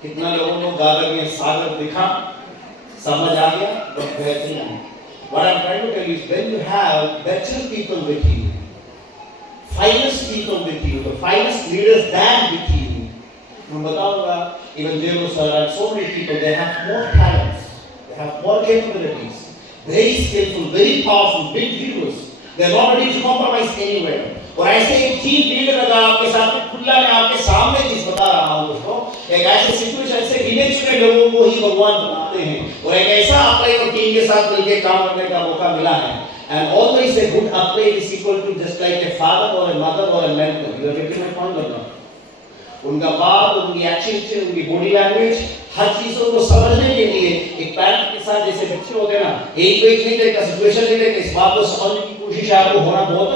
कितना लोगों को गागर में सागर दिखा, समझ आ गया, बहुत बेहतरीन है। What I'm trying to tell you is when you have better people with you, finest people with you, the finest leaders than with you, मैं बताऊंगा, even Jero sir and so many people, they have more talents, they have more capabilities, very skillful, very powerful, big heroes. They are not ready to compromise anywhere. और ऐसे एक टीम लीडर अगर आपके साथ में खुला मैं आपके सामने चीज बता रहा हूँ दोस्तों, एक ऐसे सिचुएशन से गिने चुने लोगों को ही भगवान बनाते हैं। और एक ऐसा अपने को टीम के साथ मिलकर काम करने का मौका मिला है। And always a good upgrade is equal to just like a father or a mother or a mentor. You are getting my point or not? उनका बात, उनकी एक्टिविटी, उनकी बॉडी लैंग्वेज, हर चीजों को समझने के लिए एक पेरेंट के साथ जैसे बच्चे होते हैं ना, एक वेट नहीं देगा, सिचुएशन नहीं देगा, इस बात को समझने की कोशिश आपको होना बहुत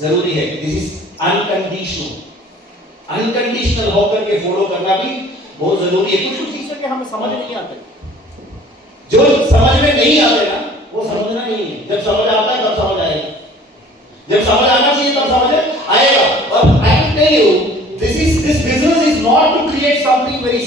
जरूरी है। This is unconditional. अनकंडीशनल होकर के फॉलो करना भी बहुत जरूरी है। कुछ चीजें के हमें समझ नहीं आते, जो समझ में नहीं आते ना, वो समझना नहीं है। जब समझ आता है तब समझ आएगा, जब समझ आना चाहिए तब समझ आएगा। और I will tell you, this business is not to create something very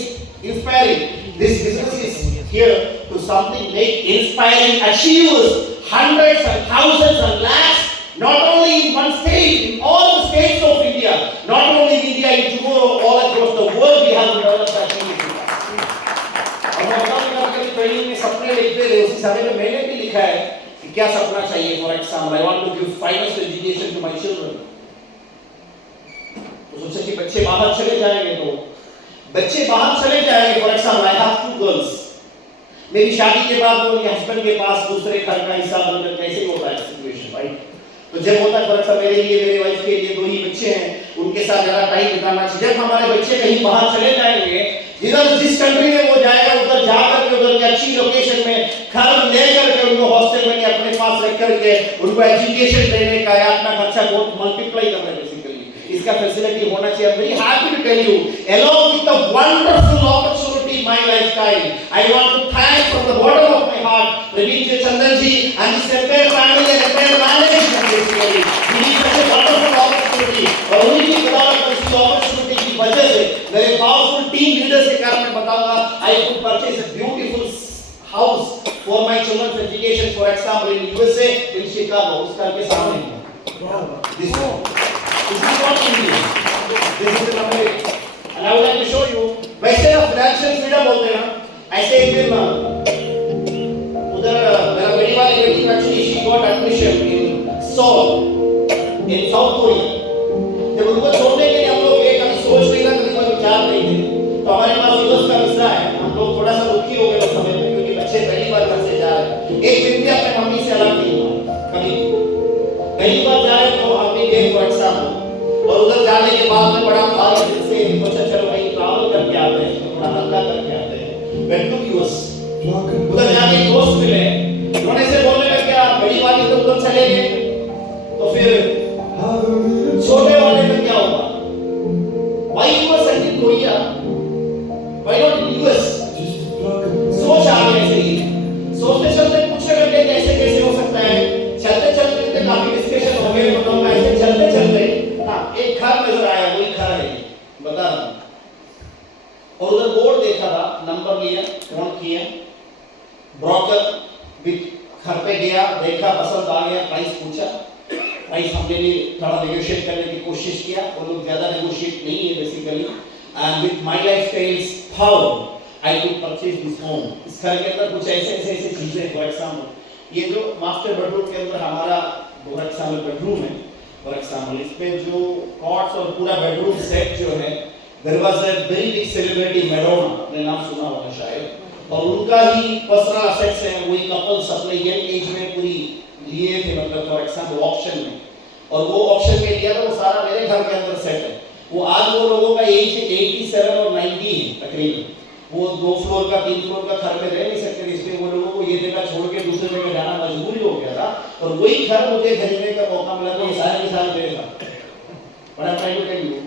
inspiring. This business is here to something make inspiring achievers, hundreds and thousands and lakhs, not only in one state, in all the states of India, not only in India, in tomorrow, all across the world we have to develop that thing. और मैं बताऊंगा कि ट्रेनिंग में सपने लिखते थे, उसी समय में मैंने भी लिखा है कि क्या सपना चाहिए। For example, I want to give finance education to my children. तो सोचा कि बच्चे बाहर चले जाएंगे, तो बच्चे बाहर चले जाएंगे। For example, I have 2 girls. मेरी शादी के बाद वो उनके हस्बैंड के पास दूसरे घर का हिस्सा बनकर कैसे होता है सिचुएशन, राइट? तो जब होता है फर्क सा मेरे लिए, मेरे वाइफ के लिए 2 ही बच्चे हैं, उनके साथ ज़्यादा टाइम बिताना चाहिए। जब हमारे बच्चे कहीं बाहर चले जाएंगे, जिस कंट्री में वो जाएगा उधर जाकर के उधर की अच्छी लोकेशन में घर लेकर के उनको हॉस्टल में अपने पास रख करके उनको एजुकेशन देने का या अपना खर्चा बहुत मल्टीप्लाई करना है बेसिकली, इसका फैसिलिटी होना चाहिए। I am very happy to tell you, along with the wonderful opportunity in my lifetime, I want to thank from the bottom of my heart Praveen J. Chandan ji and his entire family and entire management basically. It is such a wonderful opportunity और उन्हीं की बदौलत इस opportunity की वजह से मेरे powerful team leaders के कारण मैं बताऊंगा, I could purchase a beautiful house for my children's education, for example in USA, in Chicago, उस घर के सामने this is not English, this is in America, and I would like to show you. वैसे ना financial freedom बोलते हैं ना, ऐसे एक दिन उधर मेरा बड़ी वाली बेटी actually she got admission in Seoul in South Korea. जब उनको छोड़ने के लिए हम लोग गए, कभी सोच नहीं था, कभी कोई विचार नहीं थे, तो हमारे पास यूएस का वीजा है, हम लोग थोड़ा सा दुखी हो गए उस समय में क्योंकि बच्चे पहली बार घर से जा रहे हैं। एक दिन भी अपने मम्मी से अलग नहीं हुआ कभी, पहली बार जा रहे तो हम भी गए फॉर एग्जाम्पल, और उधर जाने के बाद में बड़ा भारी दिल से सोचा चलो भाई ट्रैवल करके आते हैं, थोड़ा हल्का करके आते हैं। वेंट टू यूएस, उधर जाके दोस्त मिले, उन्होंने से बोलने लगे क्या बड़ी वाली तो उधर चले गए, तो फिर छोटे वाले में क्या होगा? Why US and in Korea? Why not in US? सोच आ गई ऐसे ही, सोचते चलते पूछने लगे कैसे कैसे हो सकता है, चलते चलते काफी डिस्कशन हो गए, बताऊंगा ऐसे चलते चलते एक घर नजर आया, वही घर है बता रहा हूं, और उधर बोर्ड देखा था, नंबर लिया, नोट किया, ब्रोकर घर पे गया, देखा, पसंद आ गया, प्राइस पूछा, प्राइस हमने भी थोड़ा नेगोशिएट करने की कोशिश किया, वो लोग ज्यादा नेगोशिएट नहीं है basically, and with my lifestyles power I could purchase this home. इस घर के अंदर कुछ ऐसे चीजें, फॉर एग्जांपल ये जो मास्टर बेडरूम के अंदर हमारा फॉर एग्जांपल बेडरूम है, फॉर एग्जांपल इसमें जो कॉट्स और पूरा बेडरूम सेट जो है, there was a very big celebrity Madonna, आपने नाम सुना होगा शायद, और उनका ही पर्सनल असेट्स है, वही कपल्स अपने यंग एज में पूरी लिए थे, मतलब फॉर एग्जांपल ऑक्शन में, और वो ऑक्शन में लिया था, वो सारा मेरे घर के अंदर सेट है। वो आज वो लोगों का एज 87 और 90 है तकरीबन, वो 2 फ्लोर का 3 फ्लोर का घर में रह नहीं सकते, इसलिए वो लोगों को ये जगह छोड़ के दूसरे जगह जाना मजबूरी हो गया था, और वही घर मुझे खरीदने का मौका मिला, तो ये सारे के सारे मेरे था। But I try to tell you,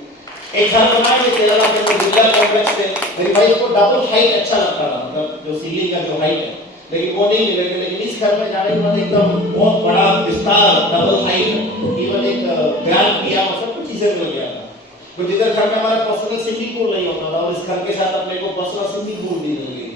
एक घर बनाया कि केरला के अंदर बिरला कॉम्प्लेक्स में, मेरी वाइफ को डबल हाइट अच्छा लगता था, मतलब जो सीलिंग का जो हाइट है, लेकिन वो नहीं मिलेगा, लेकिन इस घर में जाने के बाद एकदम बहुत बड़ा विस्तार, डबल हाइट, इवन एक बयान किया, सब कुछ चीजें मिल गया था। तो जिधर घर में हमारा पर्सनल स्विमिंग पूल नहीं होता था, और इस घर के साथ अपने को पर्सनल स्विमिंग पूल भी मिल गई,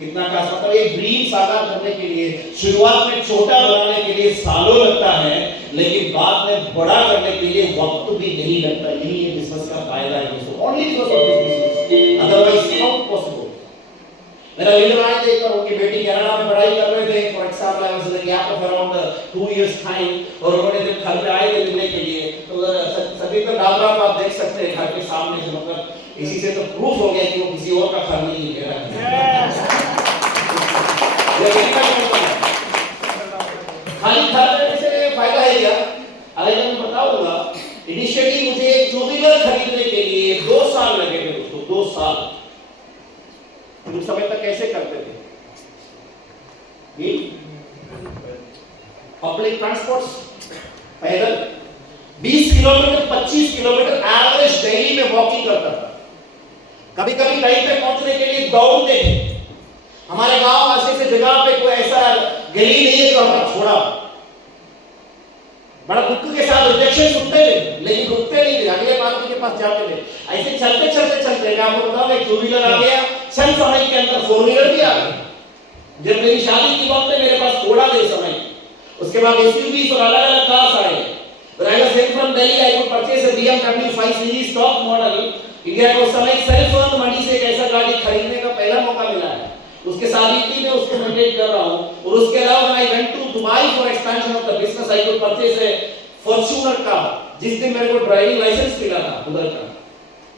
कितना खास, मतलब एक ड्रीम साकार करने के लिए शुरुआत में छोटा बनाने के लिए सालों लगता है, लेकिन बाद में बड़ा करने के लिए वक्त भी नहीं लगता। यही ये बिजनेस का फायदा है दोस्तों, only because of this business, otherwise not possible. मेरा लीडर आए थे, पर उनकी बेटी कनाडा में पढ़ाई कर रहे थे, for example I was in the gap of around 2 years time, और उन्होंने जब घर पे आए थे मिलने के लिए, तो सभी को डालरा आप देख सकते हैं घर के सामने से, मतलब इसी से तो प्रूफ हो गया कि वो किसी और का घर नहीं ले रहा है। खाली घर लेने से फायदा है क्या? अगर मैं बताऊंगा, इनिशियली मुझे एक 2 व्हीलर खरीदने के लिए 2 साल लगे थे दोस्तों, 2 साल। उस समय तक कैसे करते थे? पब्लिक ट्रांसपोर्ट, पैदल 20 किलोमीटर 25 किलोमीटर एवरेज डेली में वॉकिंग करता था। कभी कभी टाइम पे पहुंचने के लिए दौड़ते थे। हमारे गांव ऐसे जगह पे कोई ऐसा गली नहीं है जो हमने छोड़ा। बड़ा दुख के साथ रिजेक्शन सुनते थे, लेकिन रुकते नहीं थे, अगले आदमी के पास जाते थे। ऐसे चलते मैं आपको बताऊं, एक 2 व्हीलर आ गया, चंद समय के अंदर 4 व्हीलर भी आ गया। जब मेरी शादी की वक्त मेरे पास घोड़ा थे समय, उसके बाद एसयूवी और अलग-अलग कार्स आए। When I was sent from Delhi, I could purchase a BMW 5 Series top model. India को समय सेल्फ अर्न मनी से एक ऐसा गाड़ी खरीदने का पहला मौका मिला है। उसके साथ ही मैं उसको मेंटेन कर रहा हूं, और उसके अलावा when I went to Dubai for expansion of the business, I could purchase a Fortuner car. जिस दिन मेरे को ड्राइविंग लाइसेंस मिला था उधर का,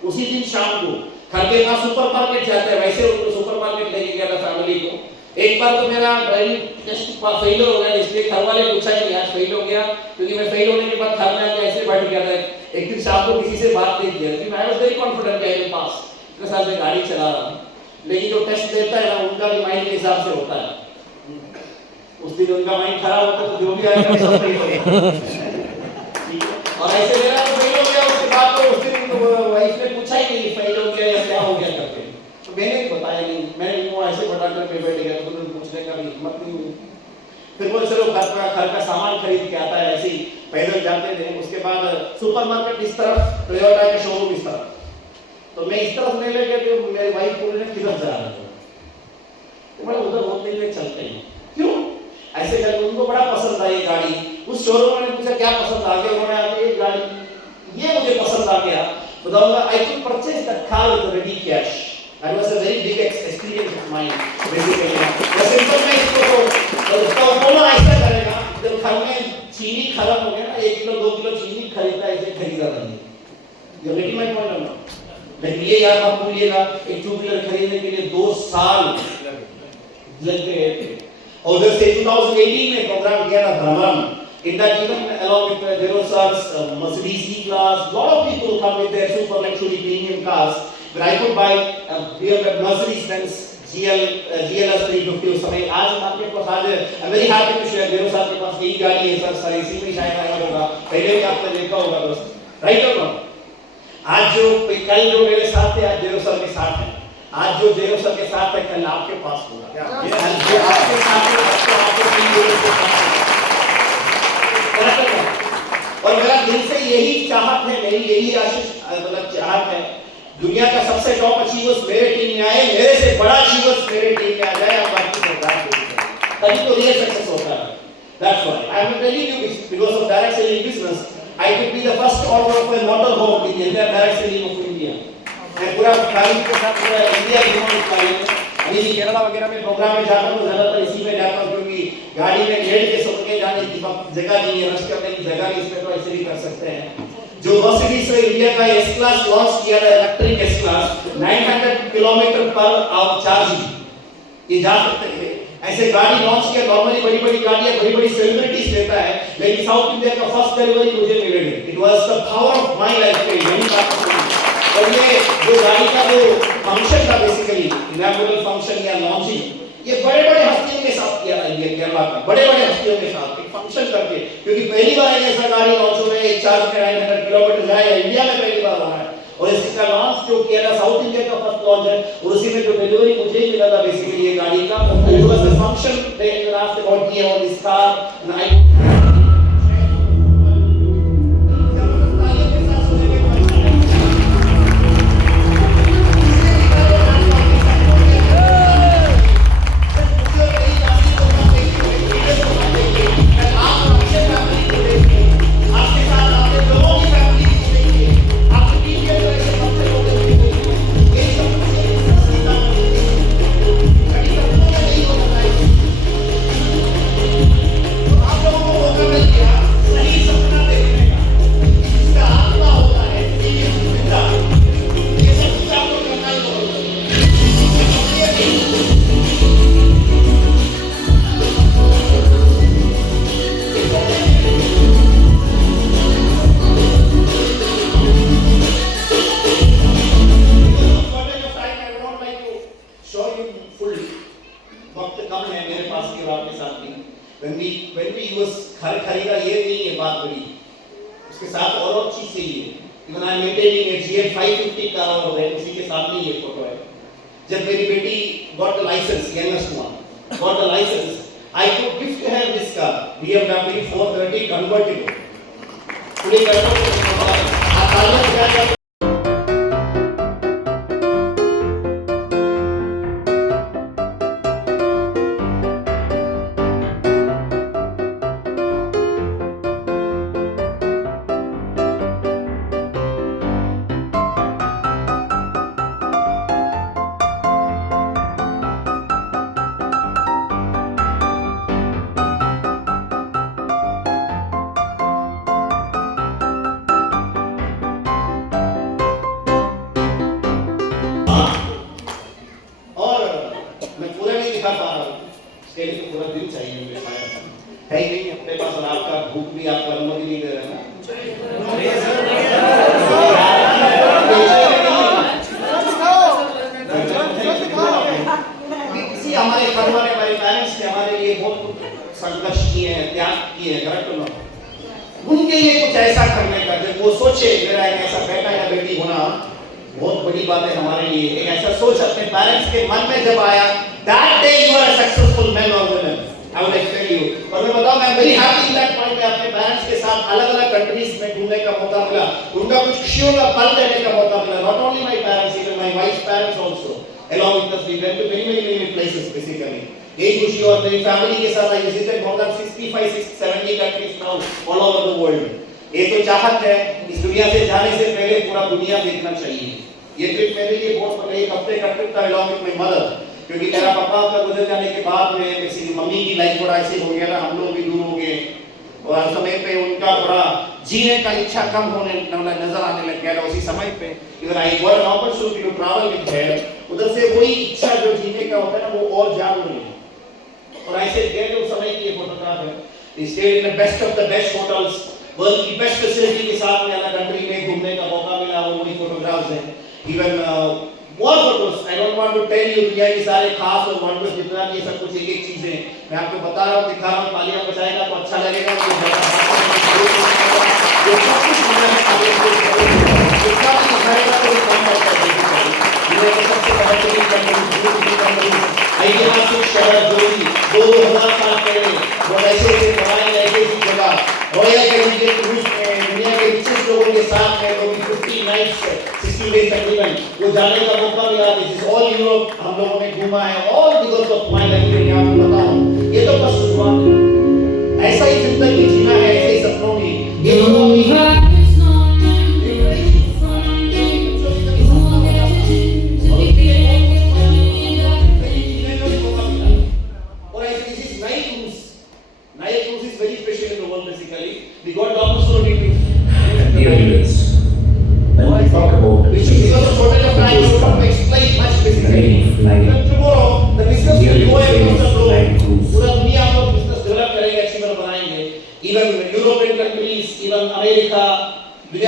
उसी दिन शाम को घर के पास सुपरमार्केट जाते हैं, वैसे उनको सुपरमार्केट लेके गया था फैमिली को, एक बार तो मेरा ड्राइविंग टेस्ट फेल हो गया, इसलिए घर वाले पूछा ही नहीं आज फेल हो गया, क्योंकि मैं फेल होने के बाद घर में आके ऐसे बैठ गया था। एक दिन शाम को किसी से बात नहीं किया, लेकिन आई वाज वेरी कॉन्फिडेंट कि आई विल पास। इतने साल से गाड़ी चला रहा हूँ, लेकिन जो टेस्ट देता है ना उनका भी माइंड के हिसाब से होता है। उस दिन उनका माइंड खराब होता तो जो भी आएगा सब फेल हो गया। और ऐसे मेरा तो फेल हो गया, उसके बाद तो उस दिन वाइफ ने पूछा ही नहीं फेल हो गया या क्या हो गया करके, तो मैंने भी बताया नहीं, मैं वो ऐसे फटाकर पे बैठ गया, तो उन्होंने पूछने का भी हिम्मत नहीं हुई। फिर बोले चलो घर का सामान खरीद के आता है, ऐसे ही पैदल जाते थे। उसके बाद सुपरमार्केट इस तरफ, टोयोटा का शोरूम इस तरफ, तो मैं इस तरफ ले गया, तो मेरी वाइफ बोल रही किधर जा रहा है, तो मैं उधर होते हुए चलते हैं। क्यों ऐसे करके उनको बड़ा पसंद आई गाड़ी। उस शोरूम वाले ने पूछा क्या पसंद आ गया, उन्होंने आके एक गाड़ी ये मुझे पसंद आ गया, बताऊंगा I could purchase that car with ready cash. That was a very big experience of mine basically. तो सिंपल में इसको तो कौन ऐसा करेगा जब घर में चीनी खत्म हो गया ना, 1 किलो 2 किलो चीनी खरीदता है, इसे खरीदा नहीं। यू गेटिंग माय पॉइंट ना? लेकिन ये याद मत भूलिएगा, एक टू व्हीलर खरीदने के लिए 2 साल लग गए थे। और उधर से 2018 में प्रोग्राम किया था भ्रमण, in that even along with Jerosa's Mercedes E-Class, lot of people come with their super luxury premium cars, but I could buy a BMW Mercedes-Benz GLS 350 उस समय। आज आपके पास आज I'm very happy to share Jerosa के पास यही गाड़ी है सर, सारी इसी में शायद आया होगा, पहले भी आपने देखा होगा दोस्त, राइट और रॉन्ग? आज जो कल जो मेरे साथ थे आज जेरोसा के साथ है, आज जो जेरोसा के साथ है कल आपके पास होगा। ये आपके साथ है, आपको 3 लोगों के साथ है। और मेरा दिल से यही चाहत है, मेरी यही आशीष मतलब चाहत है, दुनिया का सबसे टॉप अचीवर्स मेरे टीम में आए, मेरे से बड़ा अचीवर्स मेरे टीम में आ जाए, आप बाकी सरकार को तभी तो रियल सक्सेस होता है। That's why I am telling you this, because of direct selling business I could be the first owner of a motor home in the entire direct selling of India। मैं पूरा गाड़ी के साथ पूरा इंडिया घूमा इस गाड़ी में। अभी केरला वगैरह में प्रोग्राम में जाता हूँ, ज्यादातर इसी में जाता हूँ, क्योंकि गाड़ी में लेट के सो के जाने की जगह नहीं है, रश करने की जगह नहीं, इसमें तो ऐसे भी कर सकते हैं। जो मर्सिडीज ने इंडिया का एस क्लास लॉन्च किया था, electric S class 900 kilometre per hour charging, ये जा सकते थे। ऐसे गाड़ी लॉन्च किया, नॉर्मली बड़ी बड़ी गाड़ियां बड़ी बड़ी सेलिब्रिटीज लेता है, लेकिन साउथ इंडिया का फर्स्ट डिलीवरी मुझे मिले थे। It was the power of my life पे यही बात थी। और ये जो गाड़ी का जो फंक्शन था बेसिकली इनॉग्रेशन फंक्शन या लॉन्चिंग, ये बड़े बड़े हस्तियों के साथ किया था इंडिया केरला का, बड़े बड़े हस्तियों के साथ एक फंक्शन करके, क्योंकि पहली बार ऐसा गाड़ी लॉन्च हो रहा है, एक चार्ज में 900 किलोमीटर जाए, इंडिया में पहली बार हो रहा है। और इसका लॉन्च जो किया था साउथ इंडिया का फर्स्ट लॉन्च है, और उसी में जो डिलीवरी मुझे ही मिला था बेसिकली ये गाड़ी का। It was the function they last about year on this car night. when we use घर खरीदा ये नहीं है बात बड़ी, उसके साथ और चीज चाहिए। Even I am maintaining A GL 550 car और है, उसी के सामने ये फोटो है। जब मेरी बेटी got the license, youngest one got the license, I could gift her this car, BMW 430 convertible, fully convertible। बात है हमारे लिए। एक ऐसा सोच अपने पेरेंट्स के मन में जब आया, that day you are a successful man or woman, I would tell you। और मैं बताऊं, मैं very happy in that point में अपने पेरेंट्स के साथ अलग-अलग कंट्रीज में घूमने का मौका मिला, उनका कुछ खुशियों का पल देने का मौका मिला। Not only my parents, even my wife's parents also, along with us, we went to many places basically। एक खुशी और मेरी फैमिली के साथ I visited more than 65-70 countries now all over the world। ये तो चाहत है, इस दुनिया से जाने से पहले पूरा दुनिया देखना चाहिए। ये ट्रिप मेरे लिए बहुत बड़ा, एक हफ्ते का ट्रिप था along with my mother, क्योंकि मेरा पापा का गुजर जाने के बाद में मेरी मम्मी की लाइफ थोड़ा ऐसे हो गया ना, हम लोग भी दूर हो गए और हर समय पे उनका थोड़ा जीने का इच्छा कम होने नजर आने लग गया। उसी समय पे even I got an opportunity to travel with her, उधर से वही इच्छा जो जीने का होता है ना वो और जाग रही है। और ऐसे गए उस समय की ये फोटोग्राफ है। We stayed in the best of the best hotels, world की बेस्ट फैसिलिटी के साथ में अलग कंट्री में घूमने का मौका मिला, वो वही फोटोग्राफ्स हैं। Even more photos, I don't want to tell you दुनिया की सारे खास और वंडर्स जितना भी सब कुछ एक चीजें मैं आपको बता रहा हूँ, दिखा रहा हूँ, तालियां बजाएगा तो अच्छा लगेगा। जो सब कुछ दुनिया में जितना भी दिखाएगा तो कम पड़ता है। दुनिया के सबसे बेहतरीन कंट्री, ऐतिहासिक शहर जो भी 2000 साल पहले वो ऐसे बनाए ऐसे जगह रॉयल कैरिबियन क्रूज में दुनिया के रिचेस्ट लोगों के साथ में वो 50 नाइट्स 60 डेज तकरीबन वो जाने का मौका मिला। दिस इज ऑल यूरोप हम लोगों ने घूमा है, all because of my life. मैं आपको बताऊं ये तो बस शुरुआत है, ऐसा ही जिंदगी जीना है, ऐसे ही सपनों की ये तो दुनिया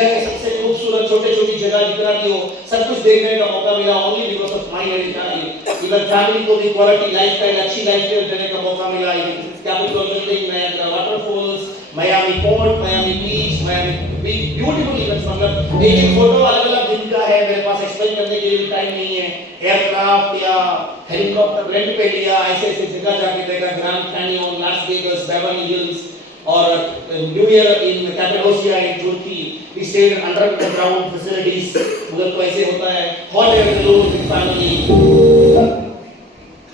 के सबसे खूबसूरत छोटे-छोटी जगह जितना भी हो सब कुछ देखने का मौका मिला, only because of my life. Even family को भी क्वालिटी लाइफस्टाइल अच्छी लाइफस्टाइल देने का मौका मिला। Capitol Building, Niagara waterfalls, Miami port, Miami Beach, Miami beautiful events. मतलब एक फोटो अलग-अलग दिन का है, मेरे पास एक्सप्लेन करने के लिए टाइम नहीं है। एयरक्राफ्ट या हेलीकॉप्टर रेंट पे लिया, ऐसे जगह जाके देखा, Grand Canyon, Las Vegas, Beverly Hills और new year in Cappadocia in तुर्की। We stayed in underground facilities, उधर तो ऐसे होता है। hot air balloons with family।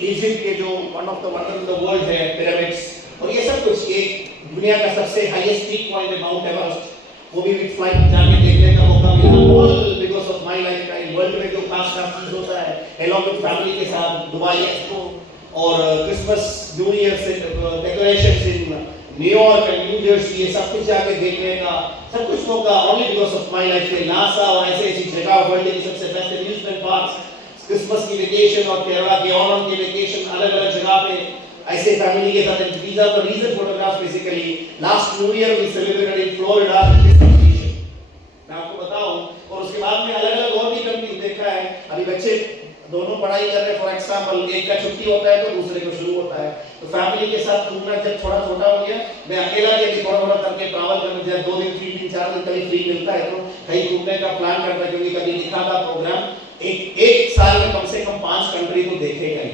Egypt के जो one of the wonder in the world है pyramids, और ये सब कुछ एक दुनिया का सबसे हाईएस्ट पीक पॉइंट है माउंट एवरेस्ट, वो भी विद फ्लाइट जाके देखने का मौका मिला, all because of my lifestyle. World में जो खास चीज होता है along with फैमिली के साथ दुबई एक्सपो और क्रिसमस न्यू ईयर से decorations in New York and new Jersey, ये सब कुछ जाके देखने का सब कुछ मौका only because of my life. NASA और ऐसी जगह वर्ल्ड की सबसे बेस्ट अम्यूजमेंट पार्क्स, क्रिसमस की वेकेशन और केरला के ओणम की वेकेशन, अलग-अलग जगह पे ऐसे फैमिली के साथ। These are the reason photographs basically. Last new year we celebrated in Florida vacation, मैं आपको बताऊं। और उसके बाद में अलग-अलग और भी कंट्रीज देखा है। अभी बच्चे दोनों पढ़ाई कर रहे हैं, फॉर एग्जांपल एक का छुट्टी होता है तो दूसरे को शुरू होता है, तो फैमिली के साथ घूमना जब थोड़ा छोटा हो गया, मैं अकेला भी थोड़ा करके ट्रैवल करने जब 2 दिन 3 दिन 4 दिन कभी फ्री मिलता है तो कहीं घूमने का प्लान करता है, क्योंकि कभी लिखा था प्रोग्राम एक साल में कम से कम 5 कंट्री को देखेगा ही।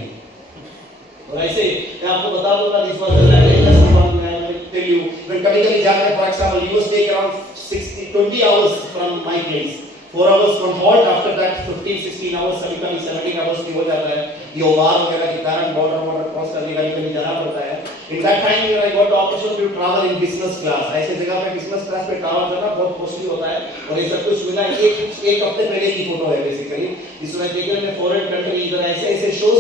और ऐसे मैं आपको बता दूंगा this was the latest one I tell you, मैं कभी जाता है for example US take around 20 hours from my place, 4 hours from halt, after that 15-16 hours, कभी 17 hours भी हो जाता है। ये वार वगैरह के कारण बॉर्डर क्रॉस करने का कभी जाना पड़ता है। In that time I got the opportunity to travel in business class। ऐसे जगह पे business class पे ट्रैवल करना बहुत कॉस्टली होता है और ये सब कुछ मिला। एक हफ्ते पहले की फोटो है बेसिकली, इसमें देखिए मैं फॉरेन कंट्री इधर ऐसे ऐसे शोज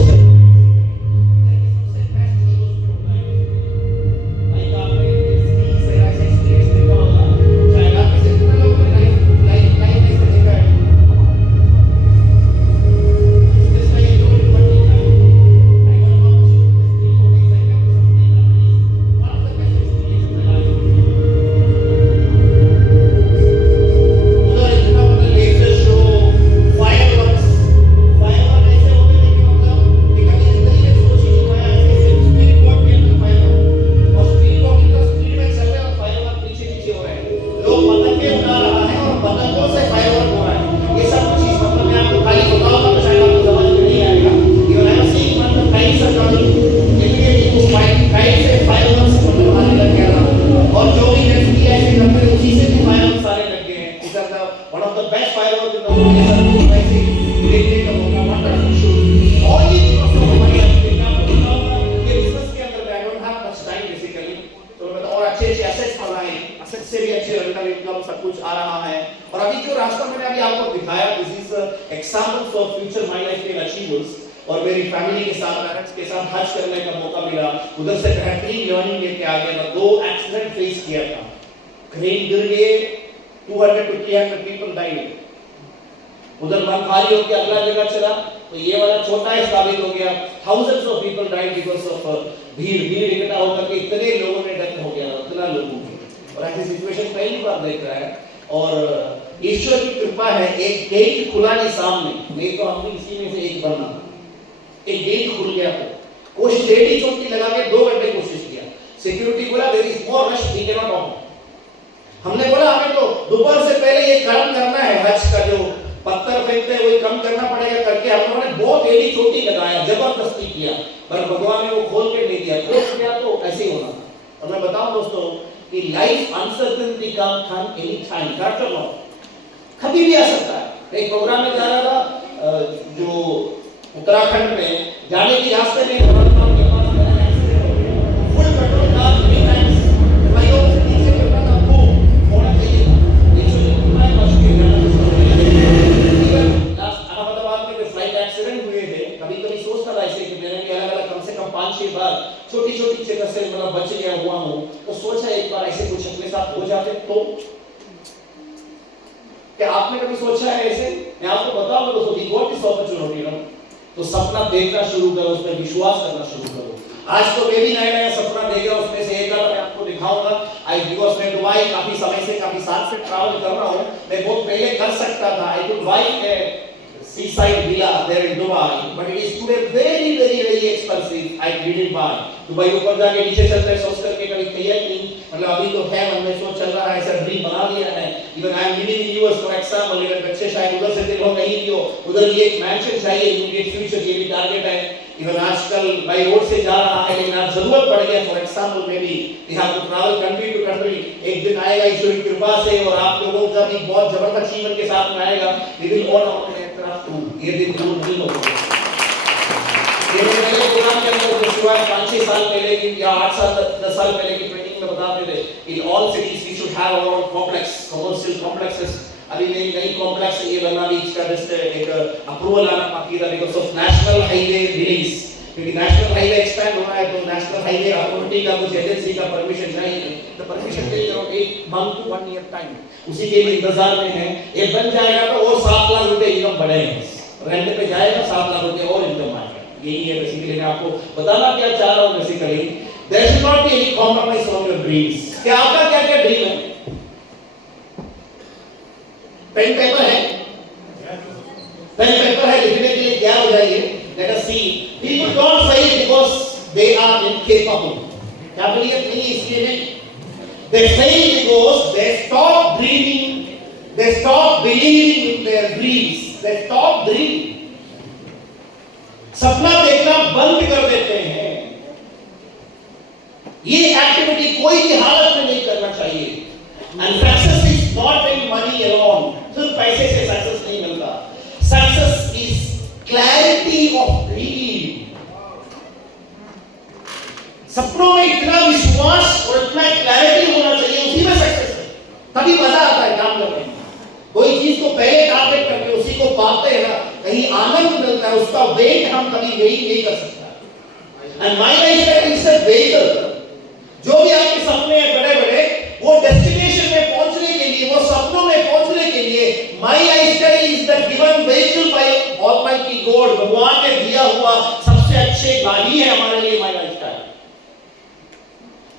वैसे देखने का मौका वंडरफुल शोज ऑल ये बिकॉज़ ऑफ माय लाइफ। मैं आपको बताऊंगा ये बिजनेस के अंदर आई don't have much time basically, तो मैं और अच्छे एसेट्स बनाए, एसेट्स से भी अच्छे रेंटल इनकम सब कुछ आ रहा है। और अभी जो रास्ता मैंने अभी आपको दिखाया, this is examples of future my life के अचीवर्स। और मेरी फैमिली के साथ, पेरेंट्स के साथ हज करने का मौका मिला, उधर से बेहतरीन लर्निंग लेके आ गया। मैं 2 एक्सीडेंट फेस किया था, क्रेन गिर गए, 200 to 300 people died। उधर मन खाली होकर अगला जगह चला तो ये वाला छोटा ही साबित हो गया, thousands of people died because of भीड़ इकट्ठा होकर के इतने लोगों ने डेथ हो गया, इतना लोगों की। और ऐसी सिचुएशन पहली बार देख रहा है। और ईश्वर की कृपा है, एक गेट खुला नहीं सामने, नहीं तो हम भी इसी में से एक बनना। एक गेट खुल गया तो कोशिश रेडी चोटी लगा के 2 घंटे कोशिश किया। सिक्योरिटी बोला there is more rush, we can not on. हमने बोला हमें तो दोपहर से पहले ये काम करना है, हज का जो पत्थर फेंकते हैं वही कम करना पड़ेगा करके हम लोगों ने बहुत एडी चोटी लगाया, जबरदस्ती किया, पर भगवान ने वो खोल के नहीं दिया। खोल दिया तो ऐसे ही होना था। और मैं बताऊं दोस्तों कि life uncertainty come any time, that's not, कभी भी आ सकता है। एक प्रोग्राम में जा रहा था जो उत्तराखंड में, जाने की रास्ते में भगवान के पास मेरा एक्सीडेंट हो गया, फुल पेट्रोल था, 3 टाइम्स भाइयों से नीचे करना था, वो होना चाहिए था, एक्चुअली मैं मुश्किल है। लास्ट अहमदाबाद में जो फ्लाइट एक्सीडेंट हुए थे, कभी-कभी सोचता था ऐसे कि मैंने भी अलग-अलग कम से कम 5-6 बार छोटी-छोटी चीज़ों से मतलब बच गया हुआ हूं, तो सोचा एक बार ऐसे कुछ अपने साथ हो जाते तो। क्या आपने कभी सोचा है ऐसे? मैं आपको बताऊंगा दोस्तों, वी गॉट दिस अपॉर्चुनिटी ना, तो सपना देखना शुरू करो, उस पर विश्वास करना शुरू करो। आज तो मैं भी नया सपना देगा, उसमें से एक मैं आपको दिखाऊंगा। आई बिकॉज़ मैं दुबई काफी समय से, काफी साल से ट्रैवल कर रहा हूं, मैं बहुत पहले कर सकता था, I could bye A seaside villa there in Dubai, but it is today very expensive. I didn't buy. Dubai ऊपर जाके नीचे चलते सोच करके कभी किया ही नहीं, मतलब अभी तो है मन में सोच चल रहा है, ऐसा ड्रीम बना लिया है। Even I am living in US for example, even बच्चे शायद उधर से देखो कहीं भी हो, उधर भी एक मैंशन चाहिए, इमीडिएट फ्यूचर के भी टारगेट है। इवन आजकल बाई रोड से जा रहा है, लेकिन आज जरूरत पड़ गया for example may be we have to travel country to country. एक दिन आएगा ईश्वर की कृपा से और आप लोगों का भी बहुत जबरदस्त अचीवमेंट के साथ में आएगा। We will on our aircraft too, ये दिन दूर नहीं होगा। ये मैंने प्रोग्राम के अंदर जो शुरुआत 5-6 साल पहले की या 8 साल 10 साल पहले की ट्रेनिंग में बताते थे, in all cities we should have our complex, commercial complexes. अभी नई कॉम्प्लेक्स ये बनना भी इसका जस्ट एक अप्रूवल आना बाकी था because of national highway release, क्योंकि नेशनल हाईवे एक्सपेंड हो रहा है तो नेशनल हाईवे अथॉरिटी का कुछ एजेंसी का परमिशन चाहिए, तो परमिशन के लिए एक मंथ टू 1 ईयर टाइम, उसी के लिए इंतजार में है। ये बन जाएगा तो और 7 लाख रुपए इनकम बढ़ेगा, रेंट पे जाएगा 7 लाख रुपए और इनकम आएगा। यही है बेसिकली मैं आपको बताना क्या चाह रहा हूं। Basically there should not be any compromise on your dreams. क्या आपका क्या क्या ड्रीम है? पेन पेपर है, पेन पेपर है, लिखने के लिए तैयार हो जाइए। Let us see, people don't fail because they are incapable. काबिलियत नहीं इसलिए नहीं, they fail because they stop dreaming, they stop believing in their dreams, they stop dreaming। सपना देखना बंद कर देते हैं। ये एक्टिविटी कोई भी हालत में नहीं करना चाहिए। And success is not in money alone, सिर्फ पैसे से सक्सेस नहीं मिलता। Success is clarity of dream। सपनों में इतना विश्वास और इतना क्लैरिटी होना चाहिए, उसी में सक्सेस है, तभी मजा आता है काम करने में। कोई चीज को पहले टारगेट करके उसी को पाते हैं ना, कहीं आनंद मिलता है, उसका वेट हम कभी वेट नहीं कर सकता। And my lifestyle is a vehicle. जो भी आपके सपने हैं बड़े बड़े, वो डेस्टिनेशन में पहुंचने के लिए, वो सपनों में पहुंचने के लिए my lifestyle is the given vehicle by almighty God. भगवान ने दिया हुआ सबसे अच्छे गाड़ी है हमारे लिए माय लाइफस्टाइल।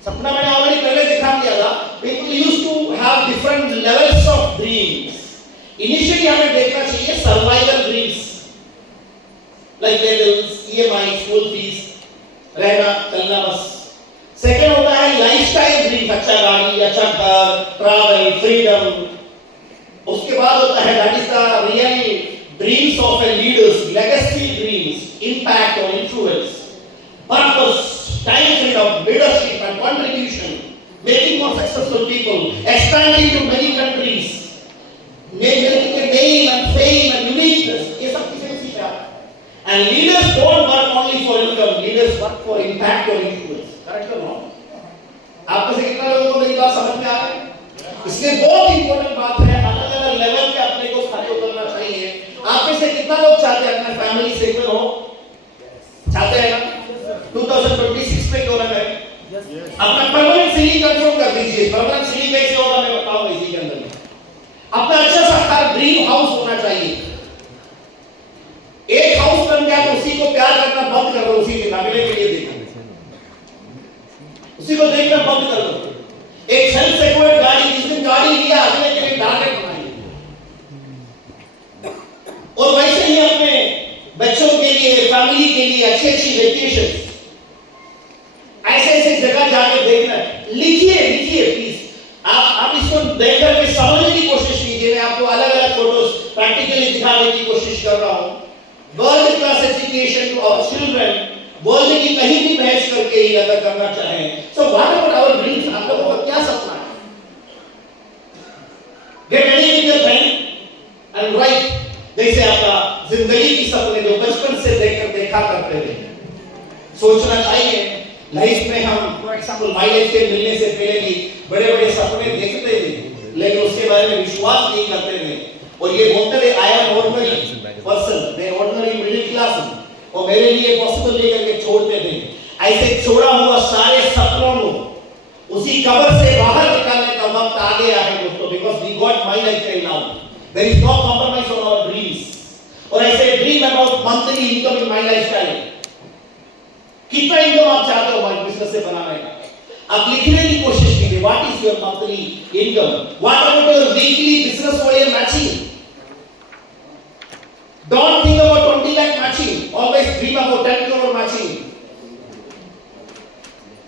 सपना मैंने ऑलरेडी पहले दिखा दिया था। People used to have different levels of dreams. Initially हमें देखना चाहिए survival dreams, like bills, EMI, school fees, रहना चलना बस। सेकंड होता है लाइफस्टाइल ड्रीम्स, अच्छा गाड़ी, अच्छा घर, ट्रैवल, फ्रीडम। उसके बाद होता है that is the real dreams of a leaders, legacy dreams, impact और influence, purpose, time freedom, leadership and contribution, making more successful people, expanding to many countries, making a name and according to us. Correct or not? आप में से कितना लोगों को मेरी बात समझ में आ रही है? इसलिए बहुत इंपॉर्टेंट बात है, अलग अलग लेवल पे अपने को खड़े उतरना चाहिए। आप में से कितना लोग चाहते हैं अपना फैमिली सेटल हो? चाहते हैं ना? 2026 में क्यों ना करें? अपना परमानेंट सीलिंग कंफर्म कर दीजिए। परमानेंट सीलिंग कैसे होगा मैं बताऊंगा इसी के अंदर में। अपना अच्छा सा हर ड्रीम हाउस होना चाहिए। एक हाउस बन गया तो उसी को प्यार करना बंद कर दो, उसी के नामिले के लिए देखना, उसी को देखना बंद कर दो। एक सेल्फ सेक्योर्ड गाड़ी, जिस दिन गाड़ी लिया अगले के लिए टारगेट बनाइए। और वैसे ही अपने बच्चों के लिए, फैमिली के लिए अच्छी अच्छी वेकेशन, ऐसे ऐसे जगह जाके देखना। लिखिए लिखिए प्लीज। आप इसको देख करके समझने की कोशिश कीजिए। मैं आपको अलग अलग फोटोज प्रैक्टिकली दिखाने की कोशिश कर रहा हूं। World class education to our children, world की कहीं भी बहस करके ही अगर करना चाहें। So what about our dreams? आप लोगों का क्या सपना है? Get ready with your pen and write. जैसे आपका जिंदगी की सपने जो बचपन से देखा करते थे, सोचना चाहिए। लाइफ में हम फॉर एग्जांपल माइलस्टोन मिलने से पहले भी बड़े बड़े सपने देखते थे, लेकिन उसके बारे में विश्वास नहीं करते थे और ये बोलते थे I am ordinary person, they ordinary middle class, और मेरे लिए पॉसिबल लेकर के छोड़ते थे। ऐसे छोड़ा हुआ सारे सपनों को उसी कब्र से बाहर निकालने का वक्त आ गया है दोस्तों, because we got my lifestyle now, there is no compromise on our dreams. और ऐसे dream about monthly income in my lifestyle. कितना इनकम आप चाहते हो हमारे बिजनेस से बनाने का? आप लिखने की कोशिश कीजिए, what is your monthly income, what about your weekly business volume matching. Don't think about 20 lakh matching, always dream about 10 crore matching.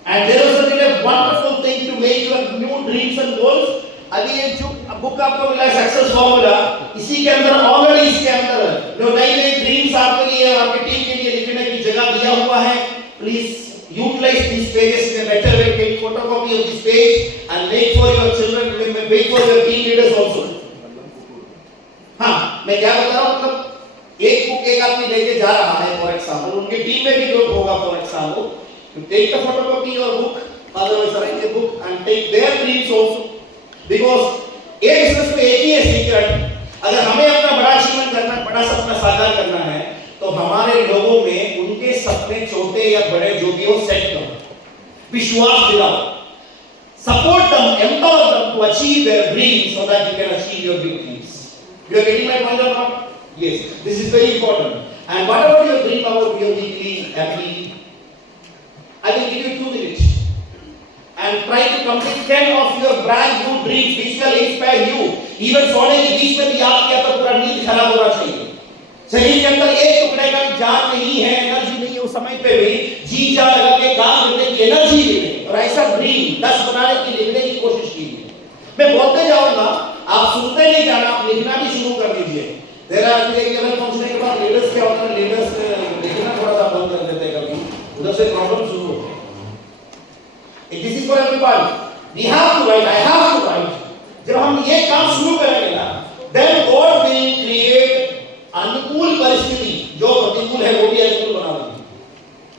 And there is a wonderful thing to make your new dreams and goals. अभी ये जो बुक आपको मिला है सक्सेस फॉर्मूला, इसी के अंदर ऑलरेडी इसके अंदर जो नई नई ड्रीम्स आपके लिए और आपकी टीम के लिए लिखने की जगह दिया हुआ है। Please utilize this pages in a better way, take photocopy of this page and make for your children, make for your team leaders also. हाँ, मैं क्या बता रहा हूँ, मतलब एक बुक एक आदमी लेके जा रहा है फॉर एग्जांपल, उनके टीम में भी लोग होगा for example, you take the photocopy or book, otherwise arrange a book and take their dreams also, because एक बिजनेस में एक ही है सीक्रेट। अगर हमें अपना बड़ा अचीवमेंट करना, बड़ा सपना साकार करना है, तो हमारे लोगों में उनके सपने छोटे या बड़े जो भी हो सेट करो, विश्वास दिलाओ, support them, empower them to achieve their dreams so that you can achieve your big dreams. You are getting my point or not? Yes, this is very important. And what about your dream about your weekly ability? I will give you 2 minutes and try to complete 10 of your brand new dreams which will inspire you. Even सोने के बीच में भी याद किया तो पूरा नींद खराब होना चाहिए। शरीर के अंदर एक टुकड़े का भी जान नहीं है, एनर्जी नहीं है, उस समय पे भी जी जान लगा के काम करने की एनर्जी मिले और ऐसा ड्रीम 10 बनाने की लिखने की कोशिश कीजिए। मैं बोलते जाऊंगा, आप सुनते नहीं जाना, आप लिखना भी शुरू कर दीजिए। देर आर एक लेवल पहुंचने के बाद लीडर्स क्या होता है, लीडर्स लिखना थोड़ा सा बंद कर देते हैं, कभी उधर से प्रॉब्लम शुरू होती है। This is for everyone, we have to write, I have to write. जब हम ये काम शुरू करेंगे ना, देन गॉड विल क्रिएट अनुकूल परिस्थिति, जो प्रतिकूल है वो भी अनुकूल बना देगी।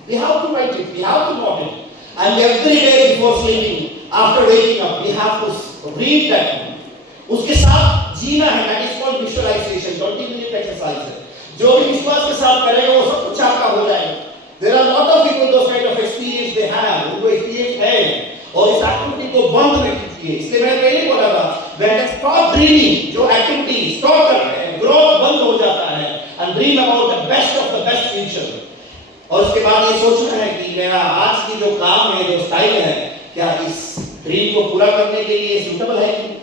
We have to write it, we have to note it, and every day before sleeping, after waking up, we have to read that. उसके साथ जीना है, that is called visualization, 20 minute exercise है। जो भी विश्वास के साथ करेगा वो सब कुछ आपका हो जाएगा। There are lot of people those kind of experience they have, उनको एक्सपीरियंस है और इस एक्टिविटी को बंद नहीं कीजिए। इसलिए मैंने पहले बोला था, व्हेन दे स्टॉप ड्रीमिंग, जो एक्टिविटी स्टॉप करते हैं, ग्रोथ बंद हो जाता है, and dream about the best of the best future. और उसके बाद ये सोचना है कि मेरा आज की जो काम है, जो स्टाइल है, क्या इस ड्रीम को पूरा करने के लिए सूटेबल है कि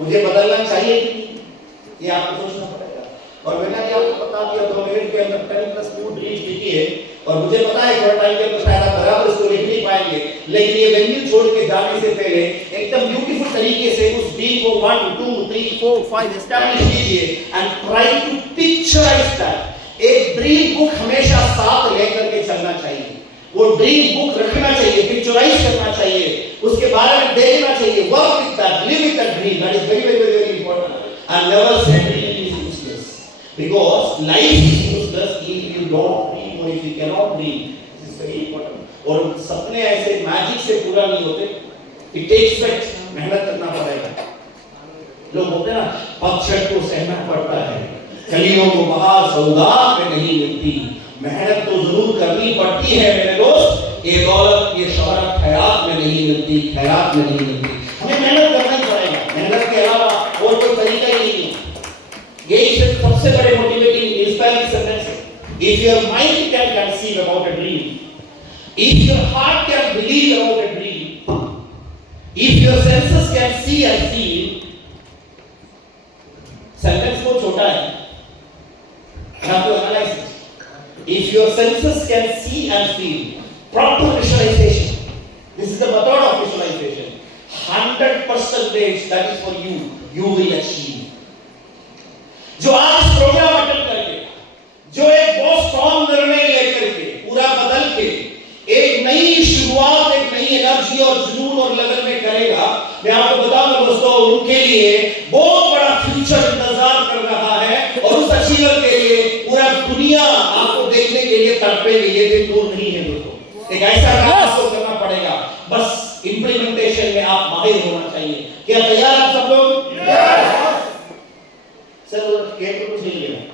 मुझे बदलना चाहिए कि ये आपको सोचना पड़ेगा। और मैंने अभी आपको बता दिया 2 मिनट के अंदर 10+ ड्रीम्स लिखी है, और मुझे पता है थोड़ा टाइम के अंदर शायद आप बराबर इसको लिख नहीं पाएंगे, लेकिन ये वेन्यू छोड़ के जाने से पहले एकदम ब्यूटीफुल तरीके से उस ड्रीम को 1 2 3 4 5 एस्टैब्लिश कीजिए and try to picturize that. एक ड्रीम बुक हमेशा साथ लेकर के चलना चाहिए, वो ड्रीम बुक रखना चाहिए, पिक्चराइज करना चाहिए, उसके बारे में देखना चाहिए, work with that, live with that dream, that is very very very important. And never say dream is useless, because life is useless if you don't dream or if you cannot dream. This is very important. और सपने ऐसे मैजिक से पूरा नहीं होते, इट टेक्स स्वेट, मेहनत करना पड़ेगा। लोग होते ना, पतझड़ को सहना पड़ता है, कलियों को बहार सौगात में नहीं मिलती, मेहनत तो जरूर करनी पड़ती है मेरे दोस्त, ये दौलत ये शोहरत खैरात में नहीं मिलती, खैरात में नहीं मिलती। हमें मेहनत करना ही पड़ेगा, मेहनत के अलावा और कोई तरीका ही नहीं है। यही सबसे बड़े मोटिवेटिंग इंस्पायरिंग सेंटेंस है। If your mind can conceive about a dream, if your heart can believe about a dream, if your senses can see and feel, sentence बहुत छोटा है, have to analyze it. If your senses can see and feel, proper visualization. This is the method of visualization. 100% that is for you. You will achieve. जो आज प्रोग्राम अटेंड करके, जो एक बहुत स्ट्रॉन्ग निर्णय लेकर के, पूरा बदल के, एक नई शुरुआत, एक नई एनर्जी और जुनून और लगन में करेगा, मैं आपको बताऊंगा दोस्तों, उनके लिए बहुत बड़ा फ्यूचर इंतजार कर रहा है। और उस अचीवर के लिए पूरा दुनिया आपको देखने के लिए तड़पेगी। ये दिन दूर नहीं है दोस्तों, एक ऐसा काम आपको करना पड़ेगा, बस इंप्लीमेंटेशन में आप माहिर होना चाहिए। क्या तैयार आप सब लोग? सर केक कुछ नहीं लेना।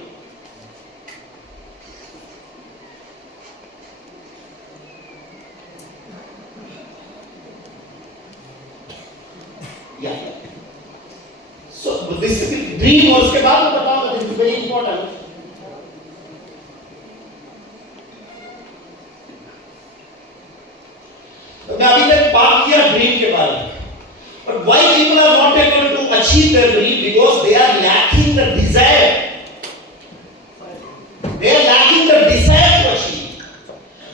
So this is the dream, और उसके बाद मैं बताऊंगा, this is very important. तो मैं अभी तक बात किया ड्रीम के बारे में, but why people are not able to achieve their dream? Because they are lacking the desire. They are lacking the desire to achieve.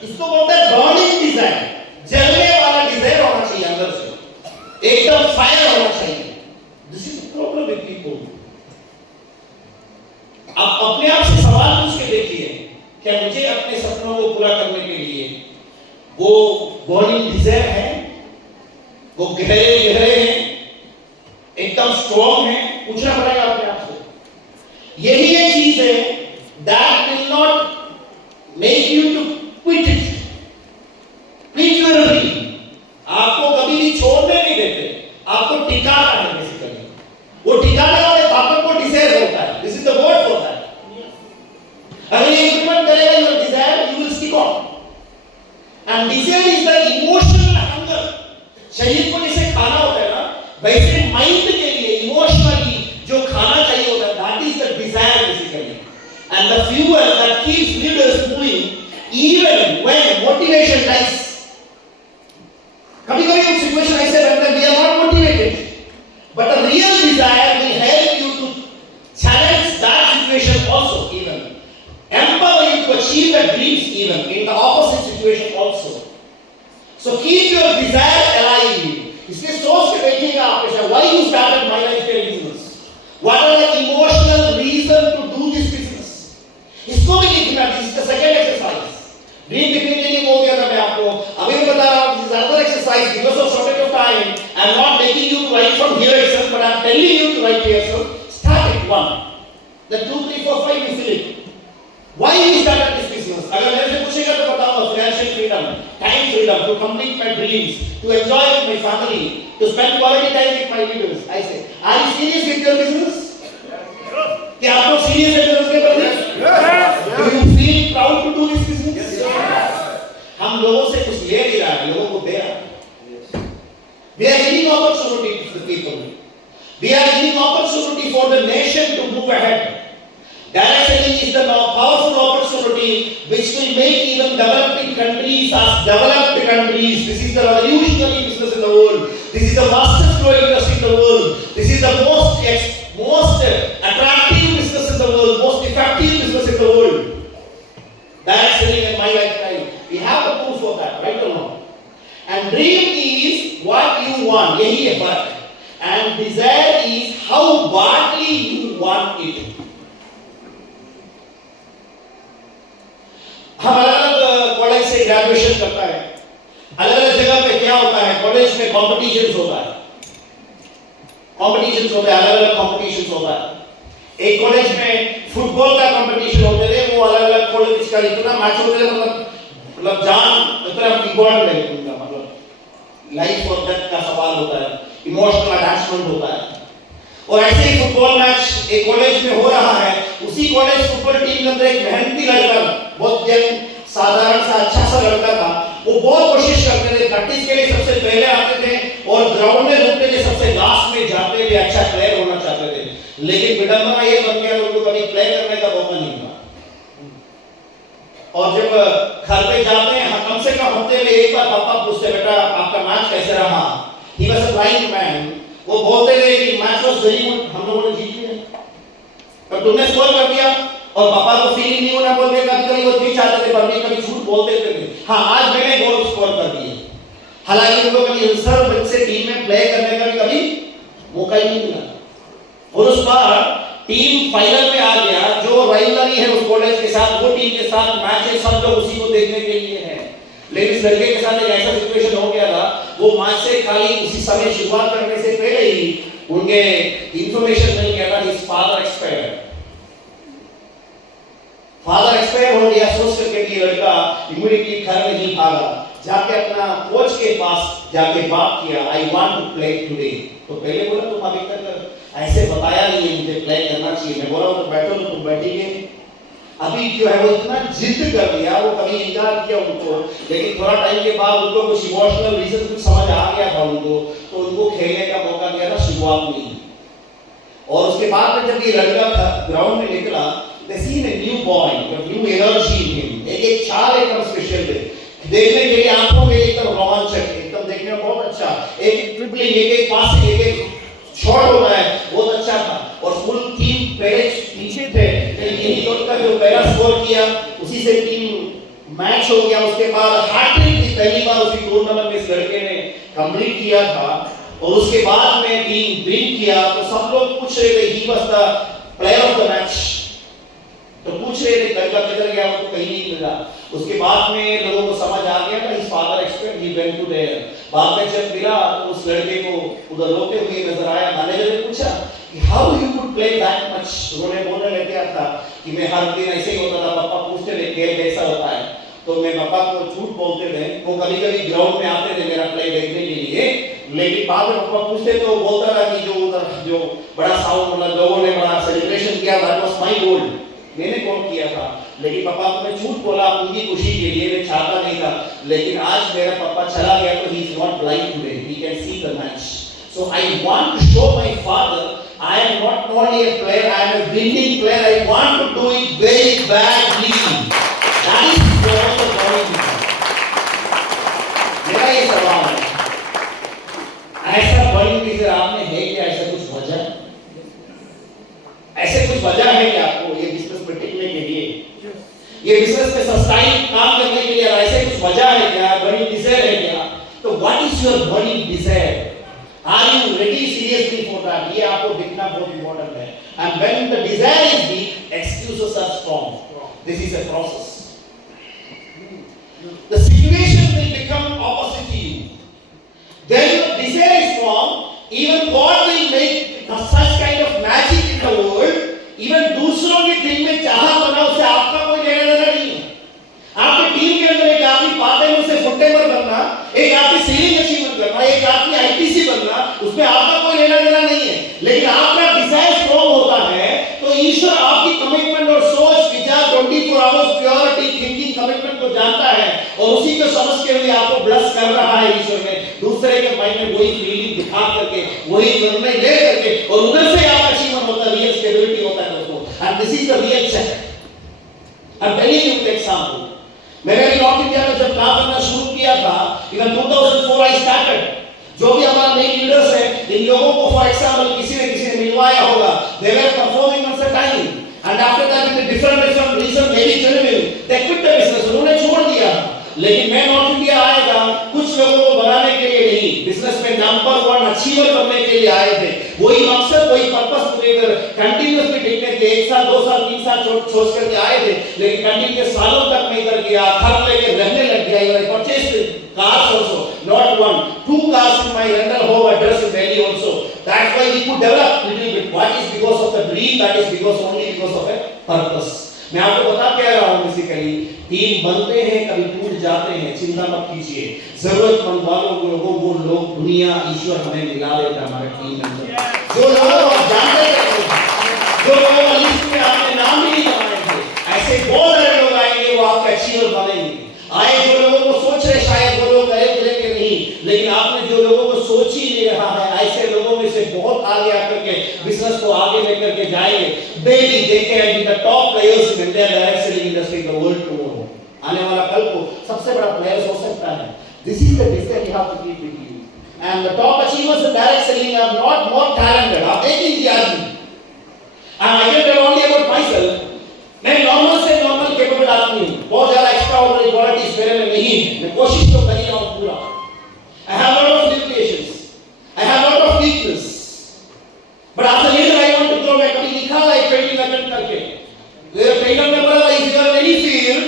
इसको बोलते हैं burning desire, जलने वाला desire होना चाहिए अंदर से, एकदम फायर होना चाहिए। This is the problem with people. आप अपने आप से सवाल पूछ के देखिए, क्या मुझे अपने सपनों को पूरा करने के लिए वो burning desire है, वो गहरे गहरे हैं, एकदम स्ट्रॉन्ग है? पूछना पड़ेगा अपने आप से। यही ये चीज है that will not make you to quit it, quit your dream. आपको कभी भी छोड़ने नहीं देते, आपको टिकाना है बेसिकली। वो टिकाने वाले ताकत को डिजायर होता है, this is the word for that. अगर ये इंप्लीमेंट करेगा your desire, you will stick on. And desire is the emotional hunger. शरीर को जैसे खाना होता है ना, वैसे माइंड के लिए इमोशनली जो खाना चाहिए होता है, that is the desire basically, and the fuel that keeps leaders moving even when motivation dies. कभी-कभी एक सिचुएशन ऐसे बनता है, we are not motivated, but a real desire will help you to challenge that situation also, even empower you to achieve your dreams even in the opposite situation also. So keep your desire alive. इसलिए सोच के देखिएगा आप कैसे, why you started My Lifestyle business, what are the emotional reason to do this business, इसको भी लिखना। this is the second exercise. Dream लिखने के लिए बोल दिया था मैं आपको, अभी मैं बता रहा हूँ, this is another exercise. Because of shortage of time, I am not making you to write from here itself, but I am telling you to write here yourself. Start it 1, then 2, 3, 4, 5 you fill it. Why you started this business? अगर मेरे से पूछेगा तो बताऊंगा, financial freedom, time freedom, to complete my dreams, to enjoy with my family, to spend quality time with my leaders. I say, are you serious with your business? क्या आप लोग serious हैं business के प्रति? Do you feel proud to do this business? हम लोगों से कुछ ले नहीं रहा है, लोगों को दे रहा है। We are giving opportunity to the people. We are giving opportunity for the nation to move ahead. Direct selling is the powerful opportunity which will make even developing countries as developed countries. This is the revolutionary business in the world. This is the fastest growing industry in the world. This is the most attractive business in the world, most effective business in the world. Direct selling and My Lifestyle. We have the proof for that, right or not? And dream is what you want. यही है बात. And desire is how badly you want it. हम अलग-अलग कॉलेज से ग्रेजुएशन करता है, अलग-अलग जगह पे क्या होता है, कॉलेज में कॉम्पिटिशन्स होता है, अलग-अलग कॉम्पिटिशन्स होता है। एक कॉलेज में फुटबॉल का कॉम्पिटिशन होते थे, वो अलग-अलग कॉलेज का इतना मैच होते थे, मतलब मतलब जान इतना इम्पोर्टेंट है उनका, मतलब लाइफ और डेथ का सवाल होता है, इमोशनल अटैचमेंट होता है। और ऐसे ही फुटबॉल मैच एक कॉलेज में हो रहा है, उसी कॉलेज फुटबॉल टीम के अंदर एक मेहनती लड़का, बहुत यंग साधारण सा अच्छा सा लड़का था, वो बहुत कोशिश करते थे, प्रैक्टिस के लिए सबसे पहले आते थे और ग्राउंड में रुकते थे, सबसे लास्ट में जाते थे, अच्छा प्लेयर होना चाहते थे। लेकिन विडंबना ये बन गया कि उनको कभी प्ले करने का मौका नहीं मिला। और जब घर पे जाते हैं, कम से कम हफ्ते में एक बार पापा पूछते, बेटा आपका मैच कैसे रहा? He was a blind man. वो बोलते थे कि मैच वाज वेरी गुड, हम लोगों ने जीत लिया, पर तुमने स्कोर कर दिया। और पापा को फीलिंग नहीं होना बोलते, कभी-कभी वो भी चाहते थे, पर भी कभी झूठ बोल देते थे, हाँ आज मैंने गोल स्कोर कर दिए। हालांकि उनको कभी इंसर बच्चे टीम में प्ले करने का भी कभी मौका ही नहीं मिला। और उस बार टीम फाइनल में आ गया, जो राइवलरी है उस कॉलेज के साथ, वो टीम के साथ मैच है, सब लोग उसी को देखने के लिए हैं। लेकिन इस लड़के के साथ एक ऐसा सिचुएशन हो गया था, वो मैच से खाली उसी समय शुरुआत करने से पहले ही उनके इंफॉर्मेशन मिल गया था, his father expired. Father expire हो गया, सोच करके ये लड़का इमीडिएटली घर में ही भागा, जाके अपना कोच के पास जाके बात किया, I want to play today. तो पहले बोला तुम अभी तक ऐसे बताया नहीं है मुझे प्ले करना चाहिए। मैं बोला तो बैठो, तो तुम बैठिए। अभी जो है वो इतना जिद कर दिया, वो कभी इनकार किया उनको, लेकिन थोड़ा टाइम के बाद उनको कुछ इमोशनल रीजन कुछ समझ आ गया था उनको, तो उनको खेलने का मौका दिया था शुरुआत में। और उसके बाद में जब ये लड़का ग्राउंड में निकला, they seen a new boy, a new energy in him, एक चाल एकदम स्पेशल थे, देखने के लिए आंखों में एकदम रोमांचक, एकदम देखने में बहुत अच्छा, एक ट्रिपलिंग, एक पास, एक शॉट होना है, बहुत अच्छा था। और फुल टीम पहले पीछे थे, यही तोड़कर जो पहला स्कोर किया, उसी से टीम मैच हो गया। उसके बाद हैट्रिक पहली बार उसी टूर्नामेंट में इस लड़के ने कंप्लीट किया था, और उसके बाद में टीम विन किया। तो सब लोग पूछ रहे थे, he was the player of the match, तो पूछ रहे थे लड़का किधर गया, वो तो कहीं नहीं मिला। उसके बाद में लोगों को समझ आ गया था, his father expect he went to there. बाद में जब मिला तो उस लड़के को उधर रोते हुए नजर आया। मैनेजर ने पूछा कि how you could play that much. उन्होंने बोलने लग गया था कि मैं हर दिन ऐसे ही होता था, पापा पूछते थे खेल कैसा होता है, तो मैं पापा को झूठ बोलते थे। वो कभी-कभी ग्राउंड में आते थे मेरा प्ले देखने के लिए, लेकिन बाद में पापा पूछते तो बोलता था कि जो बड़ा साउंड, मतलब लोगों ने बड़ा सेलिब्रेशन किया, दैट वाज माय गोल, मैंने कॉल किया था। लेकिन पापा को मैं झूठ बोला उनकी खुशी के लिए, मैं चाहता नहीं था। लेकिन आज मेरा पापा चला गया, तो he is not blind today, he can see the match. So I want to show my father I am not only a player, I am a winning player. I want to do it very badly. That is what the point is. मेरा ये सवाल है, ऐसा पॉइंट इधर आपने है क्या? ऐसा कुछ वजह, ऐसे कुछ वजह है कि आपको ये बिजनेस में टिकने के लिए, ये बिजनेस में सस्टेन काम करने के लिए ऐसे कुछ वजह है क्या? बड़ी डिजायर है क्या? तो व्हाट इज योर बड़ी Dzire? Are you ready seriously for that? ये आपको दिखना बहुत important है। And when the desire is weak, excuses are strong. This is a process. The situation will become opposite to you. When your desire is strong, even God will make such kind of magic in the world. Even दूसरों के दिल में चाहत बना, उससे आपका कोई लेना देना नहीं है। आपके टीम के अंदर एक आदमी पार्ट टाइम से फुटबॉलर बनना, एक आदमी सीलिंग अचीवमेंट करना, एक आदमी आईपीसी बनना, उसमें आपका कोई लेना देना नहीं है। लेकिन आपका डिजायर स्ट्रांग होता है, तो ईश्वर आपकी कमिटमेंट और सोच, विचार, 24 आवर्स प्योरिटी थिंकिंग कमिटमेंट को जानता है, और उसी को समझते हुए आपको ब्लेस कर रहा है ईश्वर ने, दूसरे के माइंड में वही फीलिंग दिखा करके, वही निर्णय ले करके, और उधर से आपका अचीवमेंट होता है, रियल स्टेबिलिटी होता है दोस्तों। And this is the real check. I am telling you an example. मैंने नॉर्थ इंडिया में जब काम करना शुरू किया था, इवन 2004 आई स्टार्टेड, जो भी हमारे नए लीडर्स हैं, इन लोगों को फॉर एग्जांपल किसी ने मिलवाया होगा, they were performing on some time, and after that with different reason, maybe genuine, they quit the business, उन्होंने छोड़ दिया। लेकिन मैं नॉर्थ इंडिया आया था कुछ लोगों को बनाने के लिए नहीं, बिजनेस में नंबर 1 अचीवर करने के लिए आए थे। वही मकसद, वही पर्पस को लेकर कंटिन्यूअसली टिकने के 1 साल 2 साल 3 साल सोच करके आए थे। लेकिन कंटिन्यूअस सालों तक मैं इधर गया, घर लेके रहने लग गया। I purchased cars also, not 1, 2 cars in my rental home address in Delhi also. That's why we could develop little bit. What is because of the dream? That is because only because of a purpose. मैं आपको बता कह रहा हूं बेसिकली, टीम बनते हैं कभी टूट जाते हैं, चिंता मत कीजिए। जरूरतमंद वालों को वो लोग दुनिया ईश्वर हमें मिला देता है हमारे टीम में। जो लोग आप जानते हैं, जो लोग लिस्ट में आपने नाम भी नहीं बनाए थे, ऐसे बहुत सारे लोग आएंगे वो आपके अचीवर बनेंगे। आए जो लोगों को सोच रहे शायद वो लोग करेंगे नहीं, लेकिन आपने जो लोगों को सोच ही नहीं रहा है, ऐसे लोगों में से बहुत आगे आकर के बिजनेस को आगे लेकर के जाएंगे। Maybe they can be the top players in India direct selling industry in the world tomorrow. आने वाला कल को सबसे बड़ा प्लेयर्स हो सकता है। This is the decision you have to keep with you. And the top achievers in direct selling are not more talented. आप एक ही आदमी। And I can tell only about myself. मैं नॉर्मल से नॉर्मल कैपेबल आदमी हूँ। बहुत ज़्यादा एक्स्ट्राऑर्डिनरी क्वालिटीज मेरे में नहीं है। मैं कोशिश तो कर ही रहा हूँ पूरा। I have a lot of limitations. I have a lot of weakness. But as a leader, I want to grow. मैं कभी लिखा है ट्रेनिंग अटेंड करके। मेरे ट्रेनर ने बोला if you are in any field,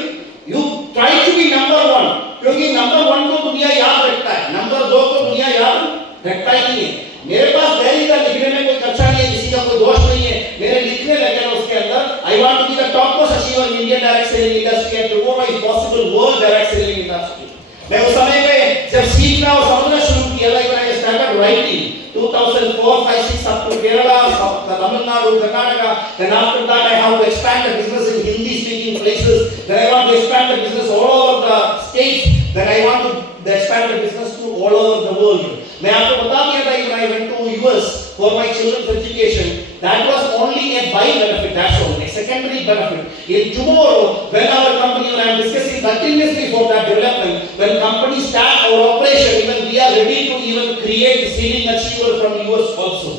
you try to be number one. क्योंकि नंबर 1 को दुनिया याद रखता है, नंबर 2 को दुनिया याद रखता ही नहीं है। मेरे पास डायरी का लिखने में कोई कच्चा नहीं है, किसी का कोई दोष नहीं है। मेरे लिखने लगे ना उसके अंदर I want to be the topmost achiever in Indian direct selling industry and tomorrow if possible world direct selling industry. मैं उस समय पे जब सीखना और समझना शुरू किया था, I started writing 2004, 5, 6 up to Kerala, Tamil Nadu, Karnataka. Then after that I have to expand the business in Hindi speaking places. Then I want to expand the business all over the states. Then I want to expand the business to all over the world. मैं आपको बता दिया था when I went to US for my children's education, that was only a by benefit, that's all, a secondary benefit. In tomorrow, when our company, and I am discussing continuously for that development, when companies start our operation, even we are ready to even create the ceiling achiever from US also.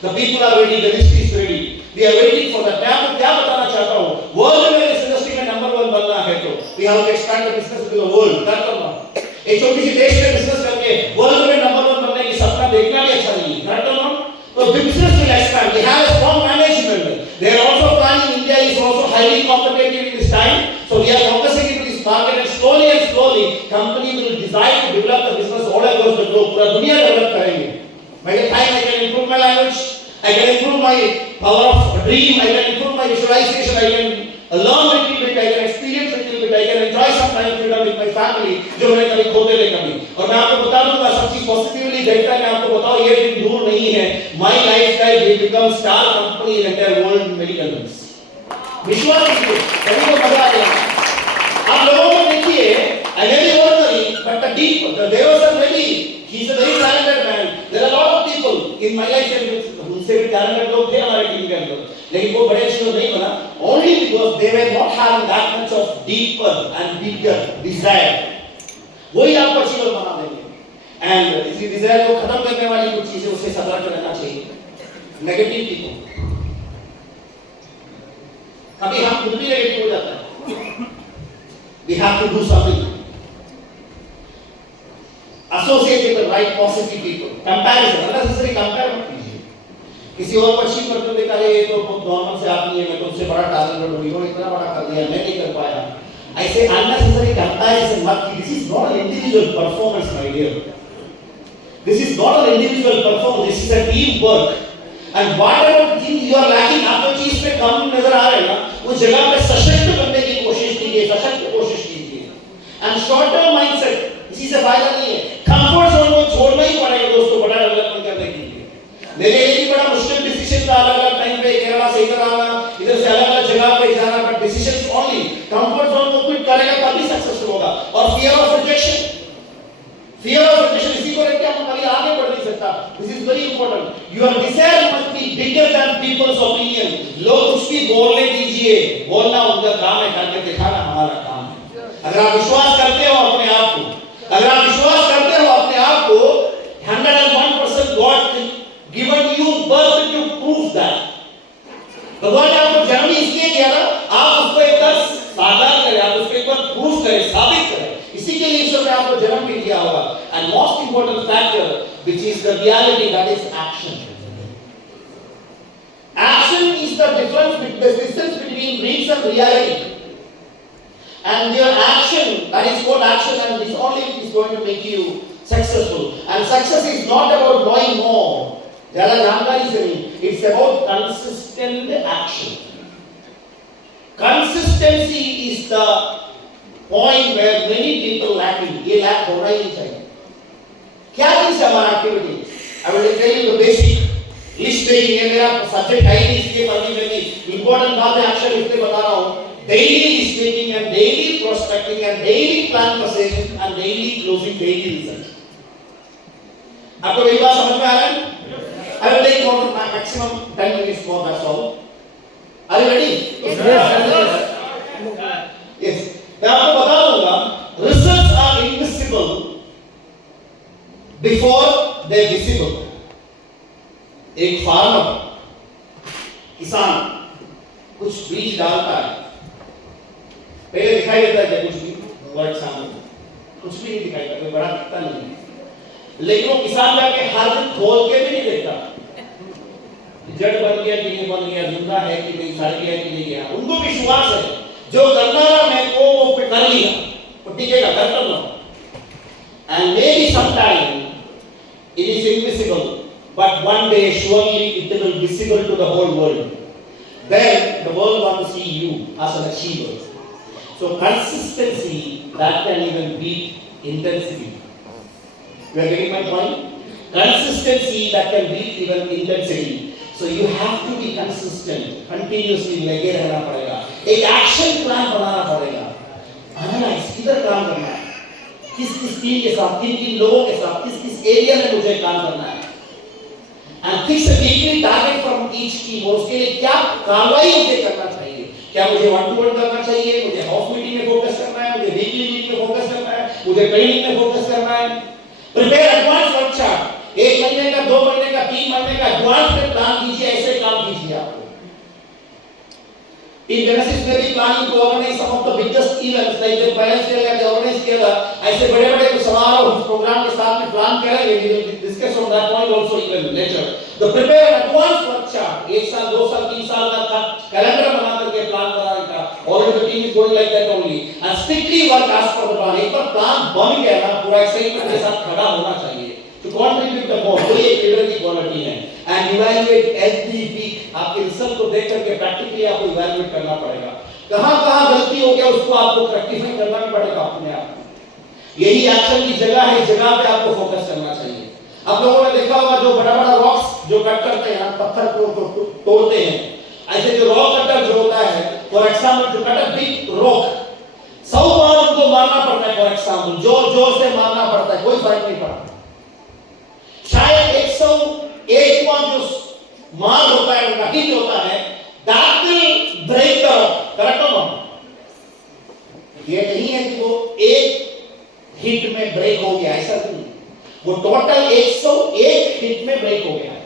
The people are ready, the list is ready. We are waiting for that. मैं आपको क्या बताना चाहता हूँ? World में इस इंडस्ट्री में नंबर 1 बनना है तो we have to expand the business to the world. कर करना। एक छोटी सी देश में बिजनेस करके वर्ल्ड में नंबर 1 बनने की सपना देखना भी अच्छा नहीं है। करेक्ट और नॉट? तो business will expand. They have a strong management. They are also planning. India is also highly competitive in this time. So we are focusing into this market and slowly company will decide to develop the business all across the globe. पूरा दुनिया डेवलप करेंगे। By the time I can improve my language, I can improve my power of dream, I can improve my visualization, I can learn a little bit, I can experience a little bit, I can enjoy some time freedom with my family, जो मैंने कभी खोते नहीं कभी। और मैं आपको बता दूंगा सब चीज पॉजिटिवली देखता है, मैं आपको बताऊं ये दिन दूर नहीं है। My lifestyle will become star company in entire world medical business. विश्वास कीजिए, सभी को मजा आएगा। आप लोगों को देखिए, I may be ordinary, but the deep, the devils are ready. He's a very talented man. There are a lot of people in my life उनसे भी talented लोग थे हमारे टीम के अंदर, लेकिन वो बड़े अच्छे नहीं बना only because they were not having that much of deeper and bigger desire. वही आपको अचीवर बना देंगे। And इसी desire को खत्म करने वाली कुछ चीजें उससे सतर्क रहना चाहिए। Negative people, कभी हम खुद भी नेगेटिव हो जाता है। We have to do something. Associate with the right positive people. Comparison, unnecessary compare मत कीजिए। किसी और को अचीव करते देखा ये तो नॉर्मल से आदमी है, मैं तो उससे बड़ा टैलेंटेड हूँ, इन्होंने इतना बड़ा कर दिया, मैं नहीं कर पाया। ऐसे unnecessary comparison मत कीजिए। This is not an individual performance, my dear. This is not an individual performance. This is a team work. And whatever things you are lacking, आपको चीज पे कम नजर आ रहे हैं ना, उस जगह पे सशक्त बनने की कोशिश कीजिए, सशक्त कोशिश कीजिए। And short term mindset, इसी से फायदा नहीं है। कंफर्ट जोन को छोड़ना ही पड़ेगा दोस्तों, बड़ा डेवलपमेंट करने के लिए। मेरे लिए भी बड़ा मुश्किल डिसीजन था, अलग-अलग टाइम पे केरला से इधर आना, इधर से अलग-अलग जगह पे जाना, but decisions only comfort zone को क्विट करेगा तभी सक्सेसफुल होगा। और फियर ऑफ रिजेक्शन इसी को लेकर हम कभी आगे बढ़ नहीं सकता। This is very important. Your desire must be bigger than peoples opinion. लोग कुछ भी बोलने दीजिए, बोलना उनका काम है, करके दिखाना हमारा काम है। अगर आप विश्वास करते हो अपने आप को, अगर आप विश्वास करते हो अपने आप को, 101% God given you birth to prove that. भगवान ने आपको जन्म इसलिए दिया ना, आप उसको एक बार साकार करें, आप उसको एक बार प्रूफ करें, साबित करें। इसी के लिए ईश्वर ने आपको जन्म भी दिया होगा। And most important factor, which is the reality, that is action. Action is the distance between dreams and reality. And your action, that is called action, and this only is going to make you successful. And success is not about knowing more. ज़्यादा जानकारी से नहीं, it's about consistent action. Consistent consistency is the point where many people lacking. ये lack होना ही नहीं चाहिए. क्या चीज़ है हमारा activity? I will tell you the basic list taking. ये मेरा subject है ही इसलिए पढ़नी मेरी important बात है अक्सर इसलिए बता रहा हूँ. Daily list taking and daily prospecting and daily plan presentation and daily closing daily research. आपको मेरी बात समझ में आ रहा है? I will take more maximum 10 minutes more. That's all. Are you ready? Yes. मैं आपको बता दूंगा results are invisible before they are visible. एक फार्मर किसान कुछ बीज डालता है पहले दिखाई देता है क्या कुछ भी वर्ड सामने कुछ भी नहीं दिखाई देता कोई बड़ा दिखता नहीं है लेकिन वो किसान जाके हर दिन खोल के भी नहीं देखता जड़ बन गया कि नहीं बन गया जिंदा है कि नहीं सड़ गया कि नहीं गया उनको विश्वास है जो करना था मैं को वो कर लिया तो टिकेगा कर लो and maybe sometime it is invisible but one day surely it will be visible to the whole world then the world want to see you as an achiever so consistency that can even beat intensity you are getting my point consistency that can beat even intensity so you have to be consistent continuously लगे रहना पड़ेगा एक एक्शन प्लान बनाना पड़ेगा एनालाइज किधर काम करना है किस किस टीम के साथ किन किन लोगों के साथ किस किस एरिया में मुझे काम करना है and fix a weekly target from each team और उसके लिए क्या कार्रवाई मुझे करना चाहिए क्या मुझे वन टू वन करना चाहिए मुझे हाउस मीटिंग में फोकस करना है मुझे वीकली मीटिंग में फोकस करना है मुझे ट्रेनिंग में फोकस करना है प्रिपेयर एडवांस वर्क चार्ट 1 महीने का 2 महीने का 3 महीने का एडवांस में प्लान कीजिए ऐसे काम कीजिए आपको In Genesis में भी planning to organize some of the biggest events like the Parents Day that they organize किया था ऐसे बड़े-बड़े कुछ समारोह उस प्रोग्राम के साथ में प्लान करेंगे we will discuss on that point also even later. The prepare an advance work chart 1 साल 2 साल 3 साल का कैलेंडर बना करके प्लान बनाने का already the team is going like that only and strictly work as per the plan. एक बार प्लान बन गया ना पूरा एक्साइटमेंट के साथ खड़ा होना चाहिए to contribute the more कोई एक लीडर की क्वालिटी है and evaluate every week आपके रिजल्ट को देख करके प्रैक्टिकली आपको इवैल्यूएट करना पड़ेगा कहां-कहां गलती हो गया उसको आपको रेक्टिफाई करना भी पड़ेगा अपने आप यही एक्शन की जगह है इस जगह पे आपको फोकस करना चाहिए आप लोगों ने देखा होगा जो बड़ा-बड़ा रॉक्स जो कट करते हैं पत्थर को तोड़ते हैं ऐसे जो रॉक कटर जो होता है फॉर एग्जांपल जो कटर बिग रॉक 100 बार उनको मारना पड़ता है फॉर एग्जांपल जोर से मारना पड़ता है कोई फर्क नहीं पड़ता शायद 101 जो मार होता है उनका हिट होता है that will break the rock correct or not ये नहीं है कि वो एक हिट में ब्रेक हो गया ऐसा नहीं वो टोटल 101 हिट में ब्रेक हो गया है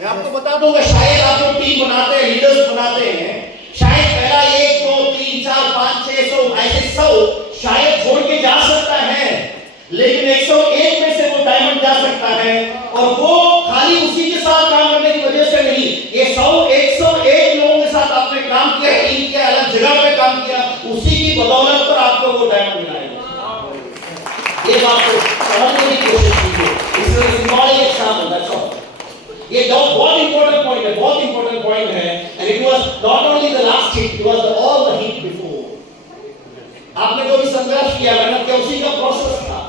मैं आपको बता दूंगा शायद आप जो टीम बनाते हैं लीडर्स बनाते हैं शायद पहला 1 2 3 4 5 600 ऐसे 100 शायद छोड़ के जा सकता है लेकिन 101 में से वो डायमंड जा सकता है और वो खाली उसी के साथ काम करने की वजह से नहीं ये 101 लोगों के साथ आपने काम किया टीम के अलग जगह पे काम किया उसी की बदौलत पर आपको वो डायमंड मिलेगा ये बात को समझने की कोशिश कीजिए इस सिंबॉलिक एग्जांपल दैट्स ऑल ये बहुत इंपॉर्टेंट पॉइंट है and it was not only the last hit it was all the hit before आपने जो भी संघर्ष किया मेहनत किया उसी का प्रोसेस था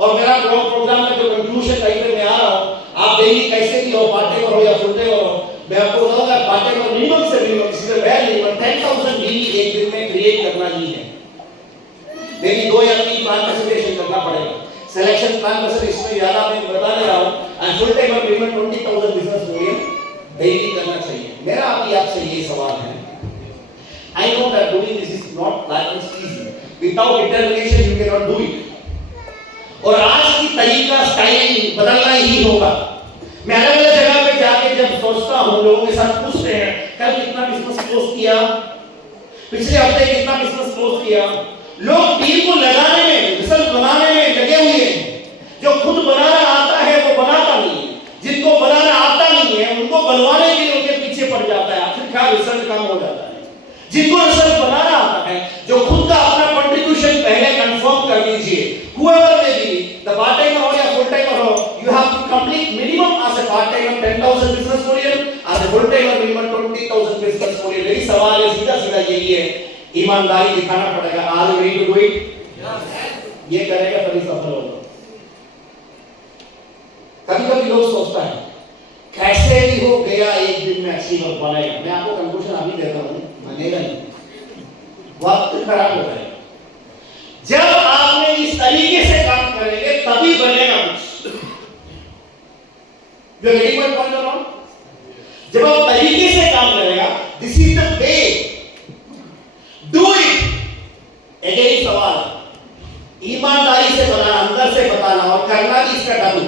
और मेरा प्रोग्राम में जो कंक्लूजन टाइप में आ रहा हूं आप डेली कैसे भी हो पार्ट टाइम हो या फुल टाइम हो मैं आपको बताऊंगा पार्ट टाइम मिनिमम से मिनिमम इससे वेल मिनिमम 10,000 डेली एक दिन में क्रिएट करना ही है डेली 2 या 3 प्लान प्रेजेंटेशन करना पड़ेगा सिलेक्शन प्लान प्रेजेंटेशन में ज्यादा मैं बता दे रहा हूं and full time minimum 20,000 business Orient daily करना चाहिए मेरा आपसे ये सवाल है I know that doing this is not that easy without determination you can not do it और आज की तरीका स्टाइलिंग बदलना ही होगा मैं अलग-अलग जगह पे जाके जब सोचता हूं लोगों के साथ पूछते हैं कल कितना बिजनेस क्लोज किया पिछले हफ्ते कितना बिजनेस क्लोज किया लोग टीम को लगाने में रिजल्ट बनाने में लगे हुए हैं जो खुद बनाना आता है वो बनाता नहीं है जिनको बनाना आता नहीं है उनको बनवाने के लिए उनके पीछे पड़ जाता है आखिरकार रिजल्ट कम हो जाता है जिनको रिजल्ट बनाना आता है जो खुद का अपना कंट्रीब्यूशन पहले कंफर्म कर लीजिए whoever may be the part timer or full timer you have to complete minimum as a part timer 10,000 business oriented as a full timer minimum 20,000 business oriented मेरी सवाल है सीधा यही है ईमानदारी दिखाना पड़ेगा। Are you ready to do it? ये करेगा तभी सफल होगा। कभी कभी लोग सोचता है कैसे भी हो गया एक दिन में अचीवर बनेगा। मैं आपको कंक्लूजन अभी देता हूं, बनेगा नहीं, वक्त खराब हो जाएगा। जब आपने इस तरीके से काम करेंगे तभी बनेगा कुछ। जो गेटिंग माय पॉइंट और जब आप तरीके से काम करेगा, this is the way, do it. Again सवाल, ईमानदारी से बताना, अंदर से बताना और करना भी इसका डबल।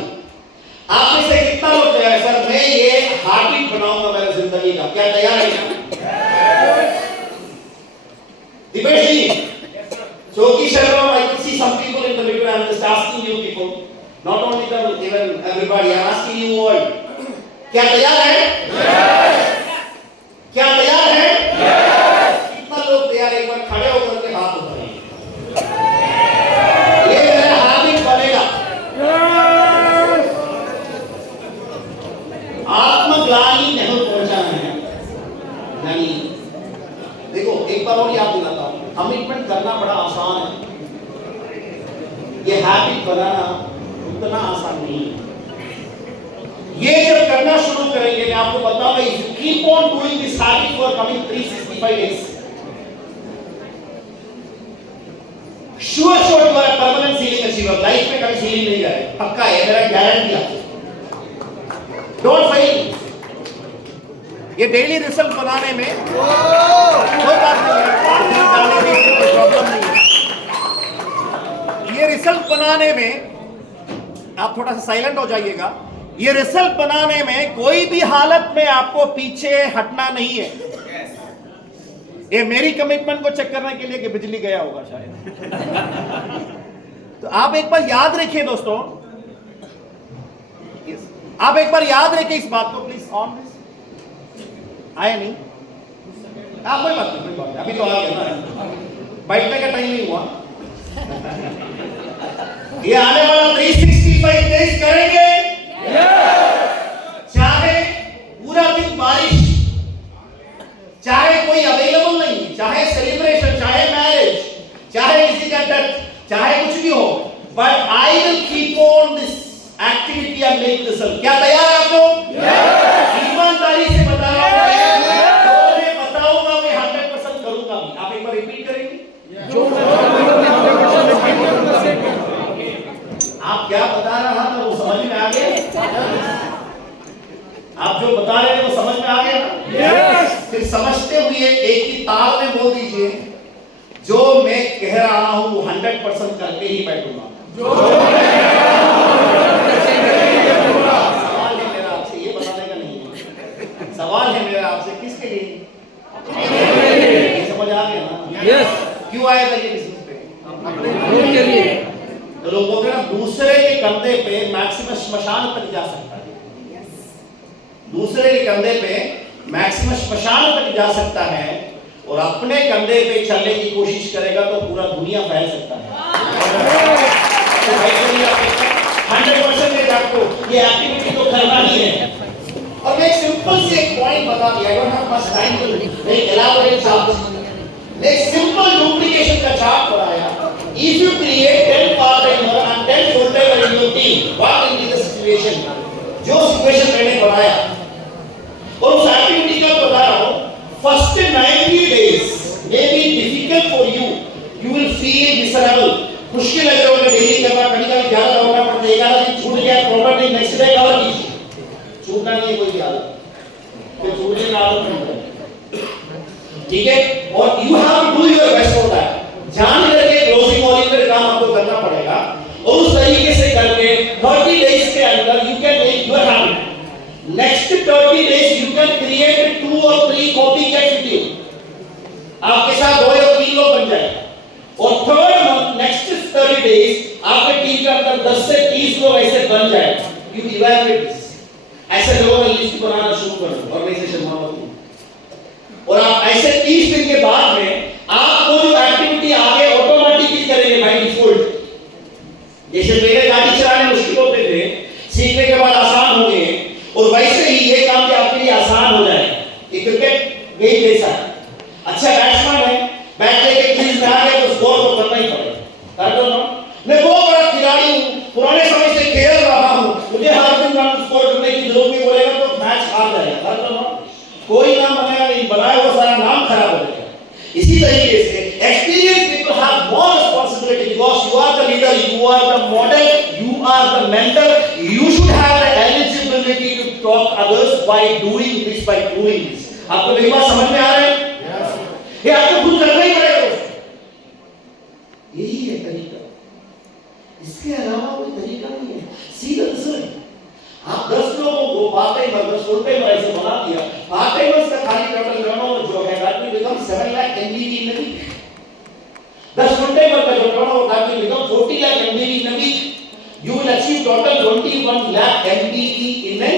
आप में से कितना लोग तैयार है सर मैं ये हैबिट बनाऊंगा मेरी जिंदगी का? क्या तैयार है? दिपेश जी, Jogi Sharma, I can see some people in the video. I'm just asking you people, not only them, even everybody. I'm asking you all. क्या तैयार है? क्या तैयार है? कितना लोग तैयार है? एक बार खड़े होकर के हाथ उठाइए। ये मेरा हैबिट बनेगा। आत्मग्लानि नहीं पहुंचाना है। यानी देखो एक बार और याद दिलाता हूं, कमिटमेंट करना बड़ा आसान है, ये हैबिट बनाना उतना आसान नहीं है। ये जब करना शुरू करेंगे, मैं आपको बताऊंगा, if you keep on doing this habit for coming 365 days, sure you are permanent ceiling achiever. Life में कभी सीलिंग नहीं जाए, पक्का है, मेरा गारंटी आपको। Don't fail. ये डेली रिजल्ट बनाने में कोई बात नहीं है, कोई प्रॉब्लम नहीं है। ये रिजल्ट बनाने में आप थोड़ा सा साइलेंट हो जाइएगा। ये रिजल्ट बनाने में कोई भी हालत में आपको पीछे हटना नहीं है। ये मेरी कमिटमेंट को चेक करने के लिए कि बिजली गया होगा शायद। तो आप एक बार याद रखिए दोस्तों, आप एक बार याद रखिए इस बात को प्लीज। ऑन दिस आया नहीं? आप कोई बात नहीं, अभी तो आ गया ना, बैठने का टाइम नहीं हुआ। ये आने वाला 365 डेज करेंगे, चाहे पूरा दिन बारिश, चाहे कोई अवेलेबल नहीं, चाहे सेलिब्रेशन, चाहे मैरिज, चाहे किसी का डेथ, चाहे कुछ भी हो, but I will keep on this activity and make result. क्या तैयार है आप लोग? ईमानदारी से बता रहा हूं, मैं बताऊंगा, मैं 100% करूंगा भी। आप एक बार रिपीट करेंगे? आप क्या बता रहा था वो समझ में आ गया? आप जो बता रहे थे वो समझ में आ गया ना? फिर समझते हुए एक ही ताल में बोल दीजिए, जो मैं कह रहा हूं वो 100% करके ही बैठूंगा। सवाल है मेरा आपसे, ये बताने का नहीं है, सवाल है मेरा आपसे, किसके लिए? ये समझ आ गया ना? क्यों आया था ये बिजनेस पे? अपने लिए। तो लोग बोलते हैं ना, दूसरे के कंधे पे मैक्सिमम श्मशान तक जा सकता है। दूसरे के कंधे पे मैक्सिमम श्मशान तक जा सकता है, और अपने कंधे पे चलने की कोशिश करेगा तो पूरा दुनिया फैल सकता है। तो भाई 100% में आपको ये एक्टिविटी तो करना ही है। और मैं एक सिंपल से एक पॉइंट बता दिया, I don't have much time to make elaborate chart. एक सिंपल डुप्लीकेशन का चार्ट बनाया। If you create 10 part-timer and 10 full-timer in your team, what will be the situation? जो सिचुएशन मैंने बनाया और उस एक्टिविटी का बता रहा हूँ, first 90 days may be difficult for you. You will feel miserable. मुश्किल लग रहा होगा डेली करना, कभी-कभी ज़्यादा करना पड़ता है, एक आधा दिन छूट गया, प्रॉब्लम नहीं, नेक्स्ट डे कवर कीजिए। छूटना नहीं है कोई भी आदत, फिर छूटने का आदत नहीं है, ठीक है? और you have to do your best for that. जान करके क्लोजिंग ओरिएंटेड काम आपको करना पड़ेगा, और उस तरीके से करके 30 डेज के अंदर you can make your habit. Next 30 days you can create 2 or 3 copy cat with you. आपके साथ 2 या 3 लोग बन जाएंगे, और थर्ड मंथ नेक्स्ट 30 डेज आपके टीम के अंदर 10 से 30 लोग ऐसे बन जाएंगे। यू इवैल्यूएट दिस, ऐसे लोगों का लिस्ट बनाना शुरू करो ऑर्गेनाइजेशन में, और आप ऐसे 30 दिन के बाद में आपको जो एक्टिविटी आगे ऑटोमेटिकली करेंगे बाय डिफॉल्ट। जैसे मेरे गाड़ी चलाने मुश्किल होते थे, सीखने के बाद आसान हो गए, और वैसे ही ये काम भी आपके लिए आसान हो जाए। क्रिकेट गेम जैसा, अच्छा बैट्समैन है, बैट इसी तरीके से experience people have more responsibility because you are the leader, you are the model, you are the mentor, you should have the eligibility to talk others by doing this, by doing this. आपको मेरी बात समझ में आ रहा है? ये आपको खुद करना ही पड़ेगा। यही है तरीका, इसके अलावा कोई तरीका नहीं है। सीधा रिजल्ट। आप 10 लोगों को पार्ट टाइमर 10 फुल टाइमर ऐसे बना दिया, पार्ट टाइमर्स का खाली टोटल टर्नओवर जो है that will become 7 lakh MBV in a week. 10 full timer का जो turnover that will become 40 lakh MBV in a week. You will achieve total 21 lakh MBV in a.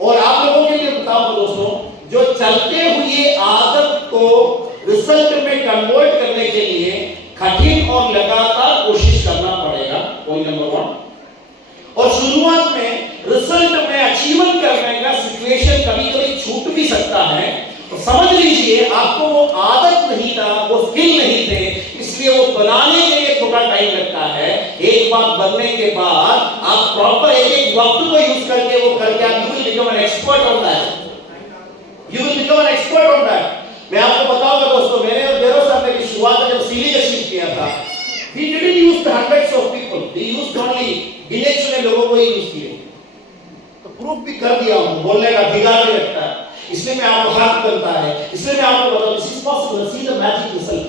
और आप लोगों के लिए बताओ दोस्तों, जो चलते हुए आदत को रिजल्ट में कन्वर्ट करने के लिए कठिन और लगातार कोशिश करना पड़ेगा, पॉइंट नंबर 1। और शुरुआत में रिजल्ट में अचीवमेंट करने का सिचुएशन कभी-कभी छूट भी सकता है। तो समझ लीजिए आपको वो आदत नहीं था, वो स्किल नहीं थे, इसलिए वो बनाने के लिए थोड़ा टाइम लगता है। एक बात बनने के बाद आप प्रॉपर एक वक्त को यूज करके वो करके आप you will become an expert on that. You will become an expert on that. मैं आपको बताऊंगा दोस्तों, मैंने और देरो साहब ने शुरुआत में जब सीलिंग अचीव किया था, we didn't use the hundreds of people, we used only गिने चुने लोगों को ही यूज किए। तो प्रूफ भी कर दिया हूं, बोलने का भिगाड़ नहीं लगता है, इसलिए मैं आपको हाथ बनता है, इसलिए मैं आपको बताऊं this is possible, see the magic result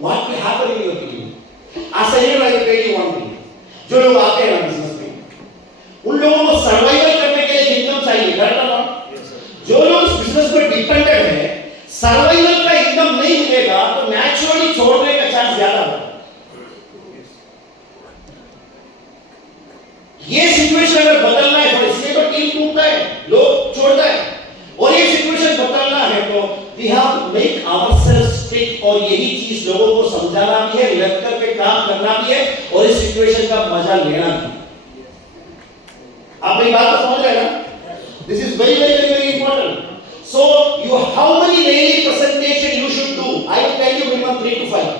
what will happen in your team. आज सही में I tell you one thing, जो लोग आते हैं बिजनेस में उन लोगों को सर्वाइवल करने के लिए इनकम चाहिए, करेक्ट ना? जो लोग इस बिजनेस पर डिपेंडेंट है, सर्वाइवल का इनकम नहीं मिलेगा तो नेचुरली छोड़ने का चांस ज्यादा है। ये सिचुएशन अगर बदलना है तो इसलिए तो टीम टूटता है, लोग छोड़ता है। और ये सिचुएशन बदलना है तो we have to make ourselves fit, और यही चीज लोगों को समझाना भी है, लेक्चर पे काम करना भी है, और इस सिचुएशन का मजा लेना भी। आप मेरी बात को समझ रहे हैं ना? This is very very very important. So you how many daily presentation you should do? I will tell you minimum 3 to 5.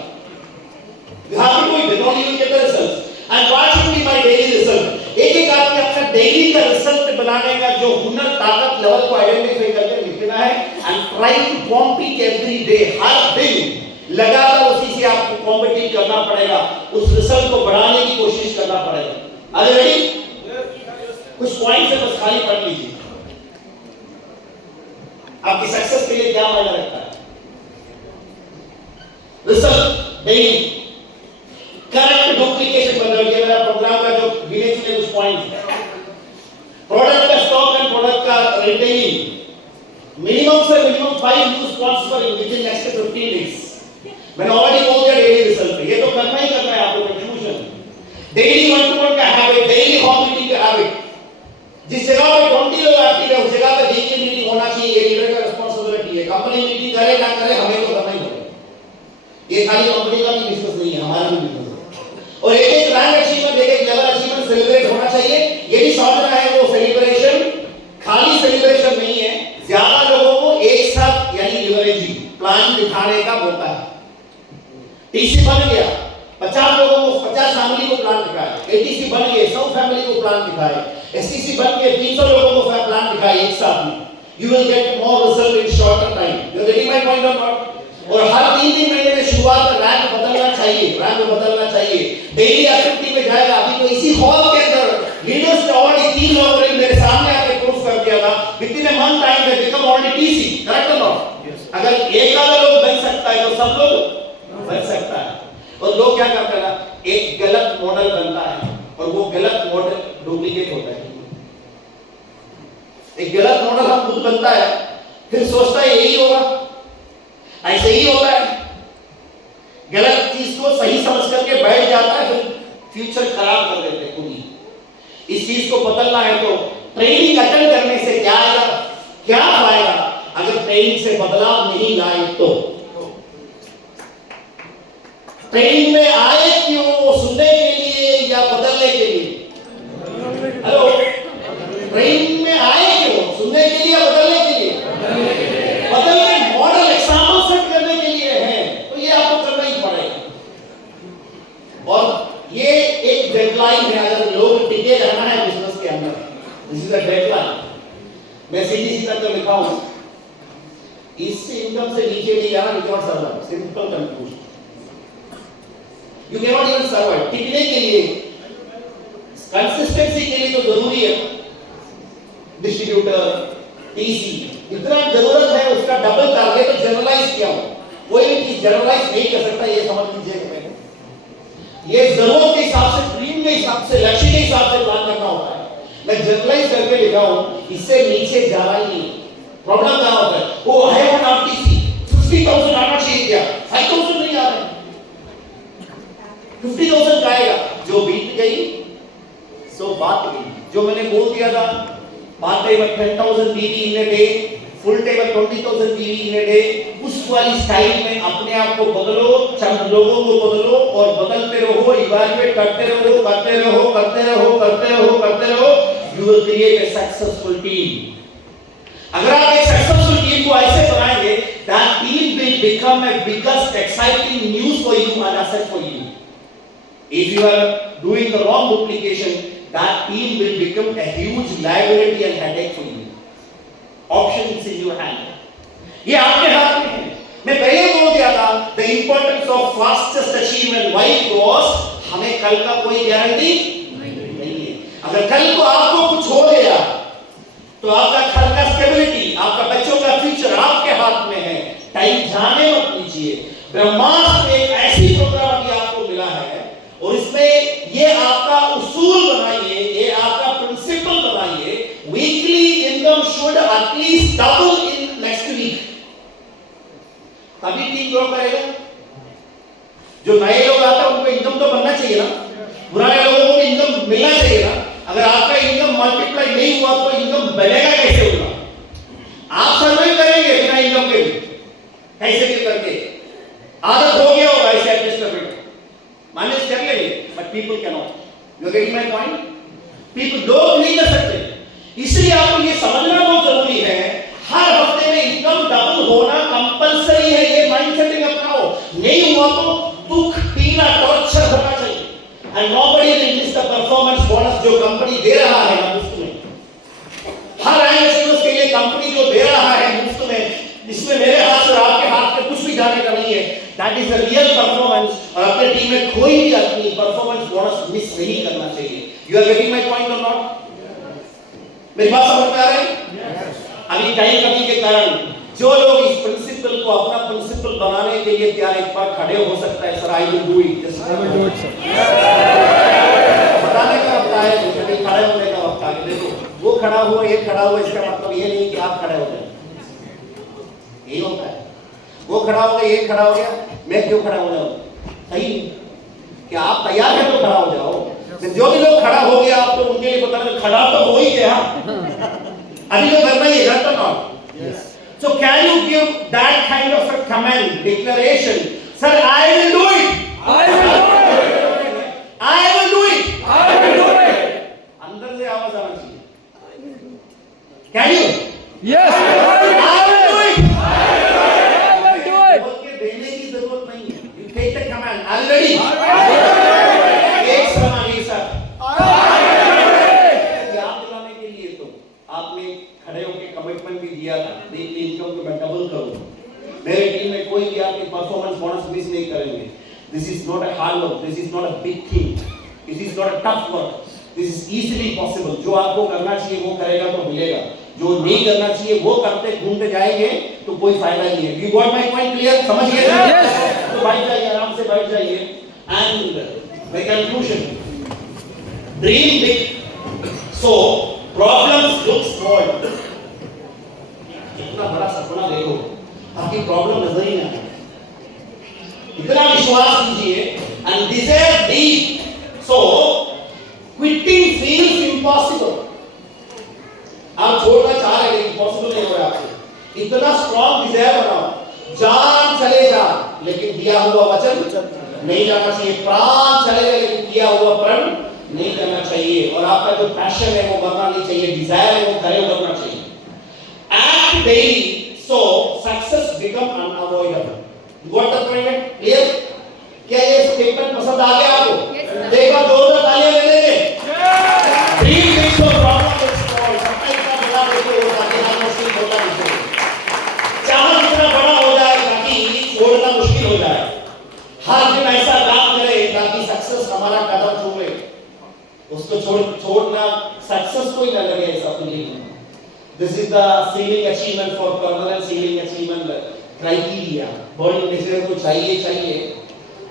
You have to do it, then only you will get the results. And what should be my daily result? एक आपके अपना डेली का रिजल्ट बनाने का जो हुनर, ताकत लेवल को आइडेंटिफाई करके लिखना है, and try to compete every day. हर दिन लगातार उसी से आपको कॉम्पिटिट करना पड़ेगा, उस रिजल्ट को बढ़ाने की कोशिश करना पड़ेगा। Are you ready? कुछ पॉइंट्स है, बस खाली पढ़ लीजिए। आपकी सक्सेस के लिए क्या मायने रखता है? रिजल्ट डेली, करेक्ट डुप्लीकेशन बदल के मेरा प्रोग्राम का जो गिने चुने कुछ पॉइंट है। प्रोडक्ट का स्टॉक एंड प्रोडक्ट का रिटेनिंग, मिनिमम से minimum 5 use transfer with in next 15 days. मैंने ऑलरेडी बोल दिया डेली रिजल्ट पे, ये तो करना ही करना है आपको कंक्लूजन। डेली 1-to-1 का हैबिट, डेली हॉल मीटिंग का हैबिट। जिस जगह पे 20 लोग एक्टिव है उस जगह पे वीकली मीटिंग होना चाहिए, ये लीडर का रिस्पांसिबिलिटी है। कंपनी मीटिंग करे ना करे हमें तो करना ही पड़ेगा। ये खाली कंपनी का भी बिजनेस नहीं है, हमारा भी बिजनेस है। और एक रैंक अचीवमेंट, एक लेवल अचीवमेंट सेलिब्रेट होना चाहिए। ये भी समझना है वो सेलिब्रेशन खाली सेलिब्रेशन नहीं है, ज्यादा लोगों को एक साथ यानी लिवरेजिंग प्लान दिखाने का मौका है। टीसी बन गया, 50 लोगों को 50 फैमिली को प्लान दिखाए, एटीसी बन गए 100 फैमिली को प्लान दिखाए, एसटीसी बन गए 300 लोगों को प्लान दिखाए एक साथ में। You will get more result in shorter time. You getting my point और नॉट? और हर 3 महीने में शुरुआत में रैंक बदलना चाहिए, रैंक बदलना चाहिए। डेली एक्टिविटी में जाएगा। अभी तो इसी हॉल के अंदर लीडर्स ने ऑलरेडी 3 लोग मेरे सामने आके प्रूफ कर दिया था, with in a month time they become already TC, correct और नॉट? अगर एक आधा लोग बन सकता है तो सब लोग बन सकता है। और लोग क्या करते हैं ना, एक गलत मॉडल बनता है और वो गलत मॉडल डुप्लीकेट होता है। एक गलत मॉडल हम खुद बनता है, फिर सोचता है यही होगा, ऐसे ही होता है। गलत चीज को सही समझ करके बैठ जाता है, फिर फ्यूचर खराब कर देते हैं खुद ही। इस चीज को बदलना है तो ट्रेनिंग अटेंड करने से क्या आएगा, क्या फायदा अगर ट्रेनिंग से बदलाव नहीं लाए तो? ट्रेनिंग में आए क्यों? सुनने के लिए या बदलने के लिए? हेलो, ट्रेनिंग में आए क्यों? सुनने के लिए या बदलने के लिए? बदलने मॉडल एग्जाम्पल सेट करने के लिए है, तो ये आपको करना ही पड़ेगा। और ये एक डेडलाइन है, अगर लोग टिके रहना है बिजनेस के अंदर, दिस इज अ डेडलाइन। मैं सीधी सीधा तो लिखा हूं, इस इनकम से नीचे नहीं जाना, you can survive, simple conclusion. You can not even survive. टिकने के लिए, कंसिस्टेंसी के लिए तो जरूरी है डिस्ट्रीब्यूटर, टीसी, इतना जरूरत है, उसका डबल टारगेट। तो जनरलाइज क्या हो, कोई भी चीज जनरलाइज नहीं कर सकता, ये समझ लीजिए। ये जरूरत के हिसाब से, ड्रीम के हिसाब से, लक्ष्य के हिसाब से प्लान करना होता है। मैं जनरलाइज करके लिखा हूं, इससे नीचे जाना ही नहीं। प्रॉब्लम क्या होता है, वो है वो आरटीसी 50,000 आना चाहिए, क्या 5,000 नहीं आ रहे, 50,000 का आएगा। जो बीत गई सो बात गई। जो मैंने बोल दिया था, part time 10,000 PV in a day, full time 20,000 PV in a day, उस वाली स्टाइल में अपने आप को बदलो, चंद लोगों को बदलो और बदलते रहो, इवैल्यूएट करते रहो, करते रहो, करते रहो, करते रहो, करते रहो। You will create a successful team. अगर आप एक सक्सेसफुल टीम को ऐसे बनाएंगे, that team will become a biggest exciting news for you and asset for you. If you are doing the wrong duplication, that team will become a huge liability and headache for you. Option is in your hand, ये आपके हाथ में है। मैं पहले बोल दिया था the importance of fastest achievement. Why? Because हमें कल का कोई गारंटी नहीं है। अगर कल को आपको कुछ हो गया तो आपका घर का स्टेबिलिटी, आपका बच्चों का फ्यूचर आपके हाथ में है। टाइम जाने मत लीजिए। ब्रह्मास्त्र एक ऐसी प्रोग्राम अभी आपको मिला है और इसमें ये आपका उसूल बनाइए, ये आपका प्रिंसिपल बनाइए। Weekly income should at least double in next week, तभी टीम ग्रो करेगा। जो नए लोग आते हैं उनको इनकम तो बनना चाहिए ना, पुराने लोगों को इनकम मिलना चाहिए ना। अगर आपका इनकम मल्टीप्लाई नहीं हुआ तो इनकम बढ़ेगा कैसे होगा? आप सर्वाइव करेंगे बिना इनकम के भी, कैसे भी करके। आदत हो गया होगा ऐसे एडजस्ट करने का, मैनेज कर लेंगे, but people can not. You are getting my point? People लोग नहीं कर सकते। इसलिए आपको ये समझना बहुत जरूरी है, हर हफ्ते में इनकम डबल होना कंपलसरी है। ये माइंडसेट अपनाओ। नहीं हुआ तो दुख, पीना, टॉर्चर होना चाहिए। And nobody will miss the performance bonus जो कंपनी दे रहा है मुफ्त में। हर एंगल के लिए कंपनी जो दे रहा है मुफ्त में, इसमें मेरे हाथ और आपके हाथ में कुछ भी जाने का नहीं है। That is the real performance. और अपने टीम में कोई भी अपनी परफॉर्मेंस बोनस मिस नहीं करना चाहिए। You are getting my point और नॉट? मेरी बात समझ में आ रही है? अभी टाइम कमी के कारण जो लोग इस प्रिंसिपल को अपना प्रिंसिपल बनाने के लिए तैयार, एक बार खड़े हो सकता है। Sir I will do it, बताने का वक्त है, कभी खड़े होने का वक्त आ गया। देखो वो खड़ा हुआ, ये खड़ा हुआ, इसका मतलब ये नहीं कि आप खड़े हो गए। यही होता है, वो खड़ा हो गया, ये खड़ा हो गया, मैं क्यों खड़ा हो जाऊं? सही नहीं कि आप तैयार हैं तो खड़ा हो जाओ। जो भी लोग खड़ा हो गया आप तो उनके लिए पता नहीं, खड़ा तो हो ही गया, अभी तो करना ही है, राइट और not? So can you give that kind of a command, declaration? Sir, I will do it. I will do it. I will do it. I will do it. अंदर से आवाज आना चाहिए। Can you? Yes. I will do it. I will do it. बोल के देने की जरूरत नहीं है। You take the command. Are you ready? एक समानी सर। याद दिलाने के लिए तो आपने खड़े होकर कमिटमेंट भी दिया था, वीकली इनकम को मैं डबल करूंगा। मेरे टीम में कोई भी आपकी परफॉर्मेंस बोनस मिस नहीं करेंगे। This is not a hard work, this is not a big thing, this is not a tough work, this is easily possible. जो आपको करना चाहिए वो करेगा तो मिलेगा, जो नहीं करना चाहिए वो करते घूमते जाएंगे तो कोई फायदा नहीं है। You got my point clear? समझ गए? तो बैठ जाइए, आराम से बैठ जाइए। And my conclusion, dream big so problems look small. इतना बड़ा सपना देखो, आपकी प्रॉब्लम नजर ही ना आए। इतना विश्वास कीजिए and desire deep so quitting feels impossible. आप छोड़ना चाह रहे हैं, इम्पॉसिबल नहीं हो रहा आपसे। इतना स्ट्रॉन्ग डिजायर बनाओ, जान चले जा लेकिन दिया हुआ वचन नहीं जाना चाहिए। प्राण चले जाए लेकिन किया हुआ प्रण नहीं करना चाहिए। और आपका जो पैशन है वो मरना नहीं चाहिए, डिजायर है वो खड़े करना चाहिए। Act daily so success become unavoidable. You got the point? Clear? क्या ये स्टेटमेंट पसंद आ गया आपको? देखो जोरदार तालियां ले लेंगे। Dream big so problem is small. सपना इतना बड़ा देखो, तालियां मुश्किल होता नहीं। चाह जितना बड़ा छोड़ना सक्सेस को ही ना लगे ऐसा feeling. This is the ceiling achievement for permanent ceiling achievement criteria. Body major को चाहिए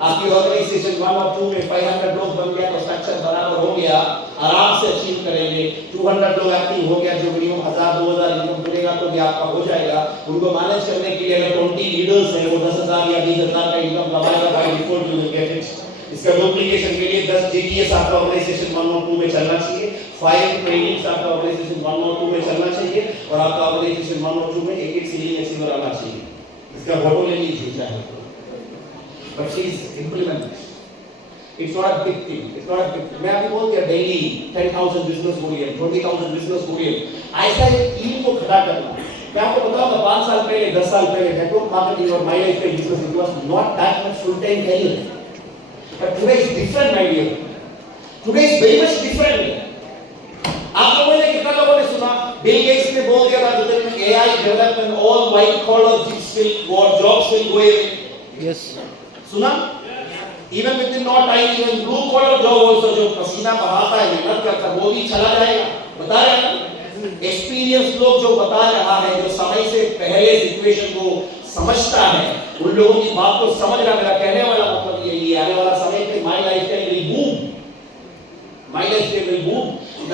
आपकी ऑर्गेनाइजेशन 1 और 2 में 500 लोग बन गया तो स्ट्रक्चर बराबर हो गया, आराम से अचीव करेंगे। 200 लोग एक्टिव हो गया, जो मिनिमम 1000-2000 इनकम करेगा तो भी आपका हो जाएगा। उनको मैनेज करने के लिए अगर 20 लीडर्स हैं, वो 10,000 या 20,000 का इनकम कमाएगा, by default you will get it. इसका डुप्लीकेशन के लिए 10 जीटीएस आपका ऑर्गेनाइजेशन 1 और 2 में चलना चाहिए, 5 ट्रेनिंग्स आपका ऑर्गेनाइजेशन 1 और 2 में चलना चाहिए, और आपका ऑर्गेनाइजेशन 1 और 2 में एक सीलिंग अचीवर आना चाहिए। इसका फोटो ले लीजिए चाहे, but she is implementing. It's not a big thing. It's not a big thing. मैं अभी बोल दिया daily 10,000 business Orient, 20,000 business Orient, ऐसा एक टीम को खड़ा करना। मैं आपको बताऊंगा 5 साल पहले, 10 साल पहले नेटवर्क मार्केटिंग और my life business it was not that much full time career, but today is different my dear. Today is very much different. आप लोगों ने कितना लोगों ने सुना बिल गेट्स ने बोल दिया था that AI development all white collar jobs will go away. Yes. सुना? Even within no time, even blue collar job also जो पसीना बहाता है, मेहनत करता है, वो भी चला जाएगा। बता रहे हैं एक्सपीरियंस लोग जो बता रहा है, जो समय से पहले सिचुएशन को समझता है, उन लोगों की बात को समझ रहा। मेरा कहने वाला मतलब यही है, आने वाला समय पे my lifestyle will boom, my lifestyle will boom.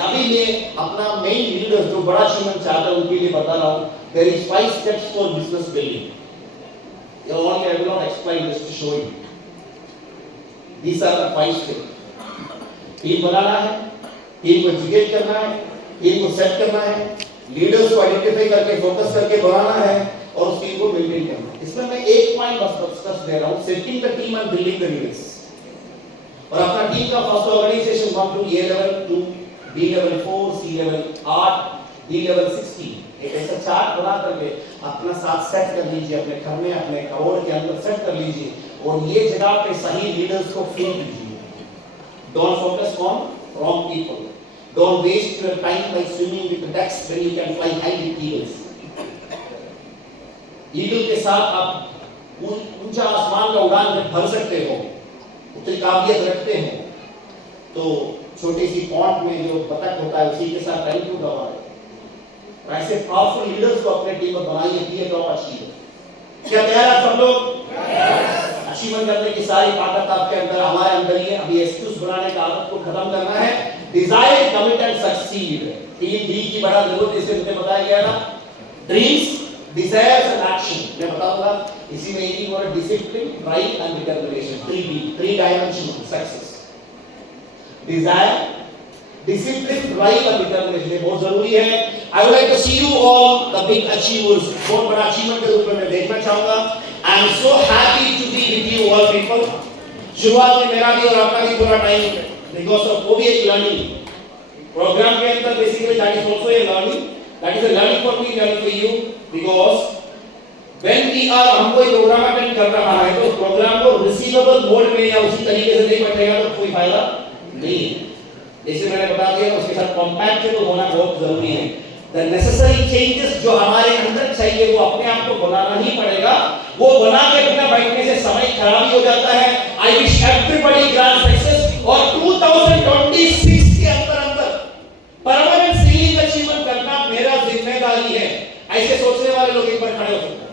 अभी मैं अपना मेन लीडर्स जो बड़ा अचीवमेंट चाहता है उनके लिए बता रहा हूँ, there is 5 steps for business building. I will not explain this to show you. These are the 5 steps. Team बनाना है, टीम को एजुकेट करना है, टीम को सेट करना है, लीडर्स को आइडेंटिफाई करके फोकस करके बनाना है, और उस टीम को मेंटेन करना है। इसमें मैं एक पॉइंट बस डिस्कस दे रहा हूँ, setting the team and building the leaders. और अपना टीम का first organization 1 to A level, 2 B level, 4 C level, 8 D level, 16 एक ऐसा चार्ट बना करके अपना साथ सेट कर लीजिए, अपने घर में अपने करोड़ के अंदर सेट कर लीजिए, और ये जगह पे सही लीडर्स को फील कीजिए। Don't focus on wrong people, don't waste your time by swimming with ducks when you can fly high with eagles. Eagle के साथ आप ऊंचा आसमान का उड़ान भर सकते हो, उतनी काबिलियत रखते हो, तो छोटी सी पॉन्ड में जो बतख होता है उसी के साथ टाइम क्यों गवाए? ऐसे पावरफुल लीडर्स को अपने टीम में बनाइए, बी ए टॉप अचीवर। क्या तैयार है सब लोग? अचीवमेंट करने की सारी ताकत आपके अंदर, हमारे अंदर ही है। अभी एक्सक्यूज बनाने का आदत को खत्म करना है। Desire, commit and succeed, 3 D की बड़ा जरूरत है, इसे मुझे बताया गया था। Dreams, desires and action. मैं बताऊंगा इसी में एक ही word, discipline, drive and determination. 3 dimension of success. Desire, discipline, drive and determination, ये बहुत जरूरी है। I would like to see you all the big achievers, बहुत बड़ा अचीवमेंट के रूप में मैं देखना चाहूंगा। I am so happy to be with you all people। शुरुआत में मेरा भी और आपका भी थोड़ा टाइम because of वो भी एक लर्निंग प्रोग्राम के अंदर, basically that is also a learning, that is a learning for me, learning for you, because when we are, हम कोई प्रोग्राम अटेंड कर रहा है तो प्रोग्राम को रिसीवेबल मोड में या उसी तरीके से नहीं बैठेगा तो कोई फायदा नहीं है। जैसे मैंने बता दिया, उसके साथ कॉम्पैक्टेबल होना बहुत जरूरी है। The necessary changes जो हमारे अंदर चाहिए वो अपने आप को बनाना ही पड़ेगा। वो बना के बिना बैठने से समय खराब ही हो जाता है। I wish everybody grand success, और 2026 के अंदर परमानेंट सीलिंग अचीवमेंट करना मेरा जिम्मेदारी है। ऐसे सोचने वाले लोग एक बार खड़े हो सकते हैं।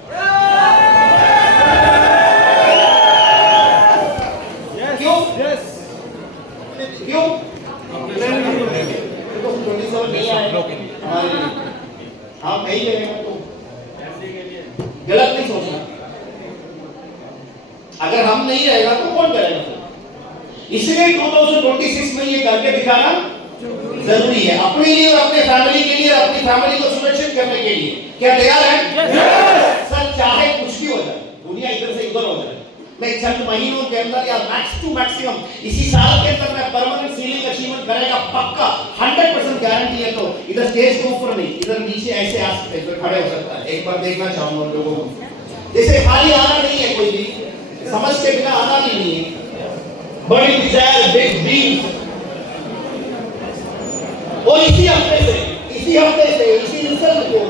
क्यों? क्यों? 27 नहीं आए हमारे लिए, हम नहीं लेंगे तो गलत नहीं सोचना। अगर हम नहीं रहेगा तो कौन करेगा? इसलिए 2026 में ये करके दिखाना जरूरी है, अपने लिए और अपने फैमिली के लिए, और अपनी फैमिली को सुरक्षित करने के लिए। क्या तैयार है? सर चाहे कुछ भी हो जाए, दुनिया इधर से उधर हो जाए, मैं चंद महीनों के अंदर या मैक्स टू मैक्सिमम इसी साल के अंदर मैं परमानेंट सीलिंग अचीवमेंट करेगा पक्का, 100% गारंटी है। तो इधर स्टेज के ऊपर नहीं, इधर नीचे ऐसे आ सकते हैं, खड़े हो सकता है। एक बार देखना चाहूंगा लोगों को, जैसे खाली आना नहीं है, कोई भी समझ के बिना आना नहीं है। बड़ी डिजायर, बिग ड्रीम्स, और इसी हफ्ते से इसी रिजल्ट को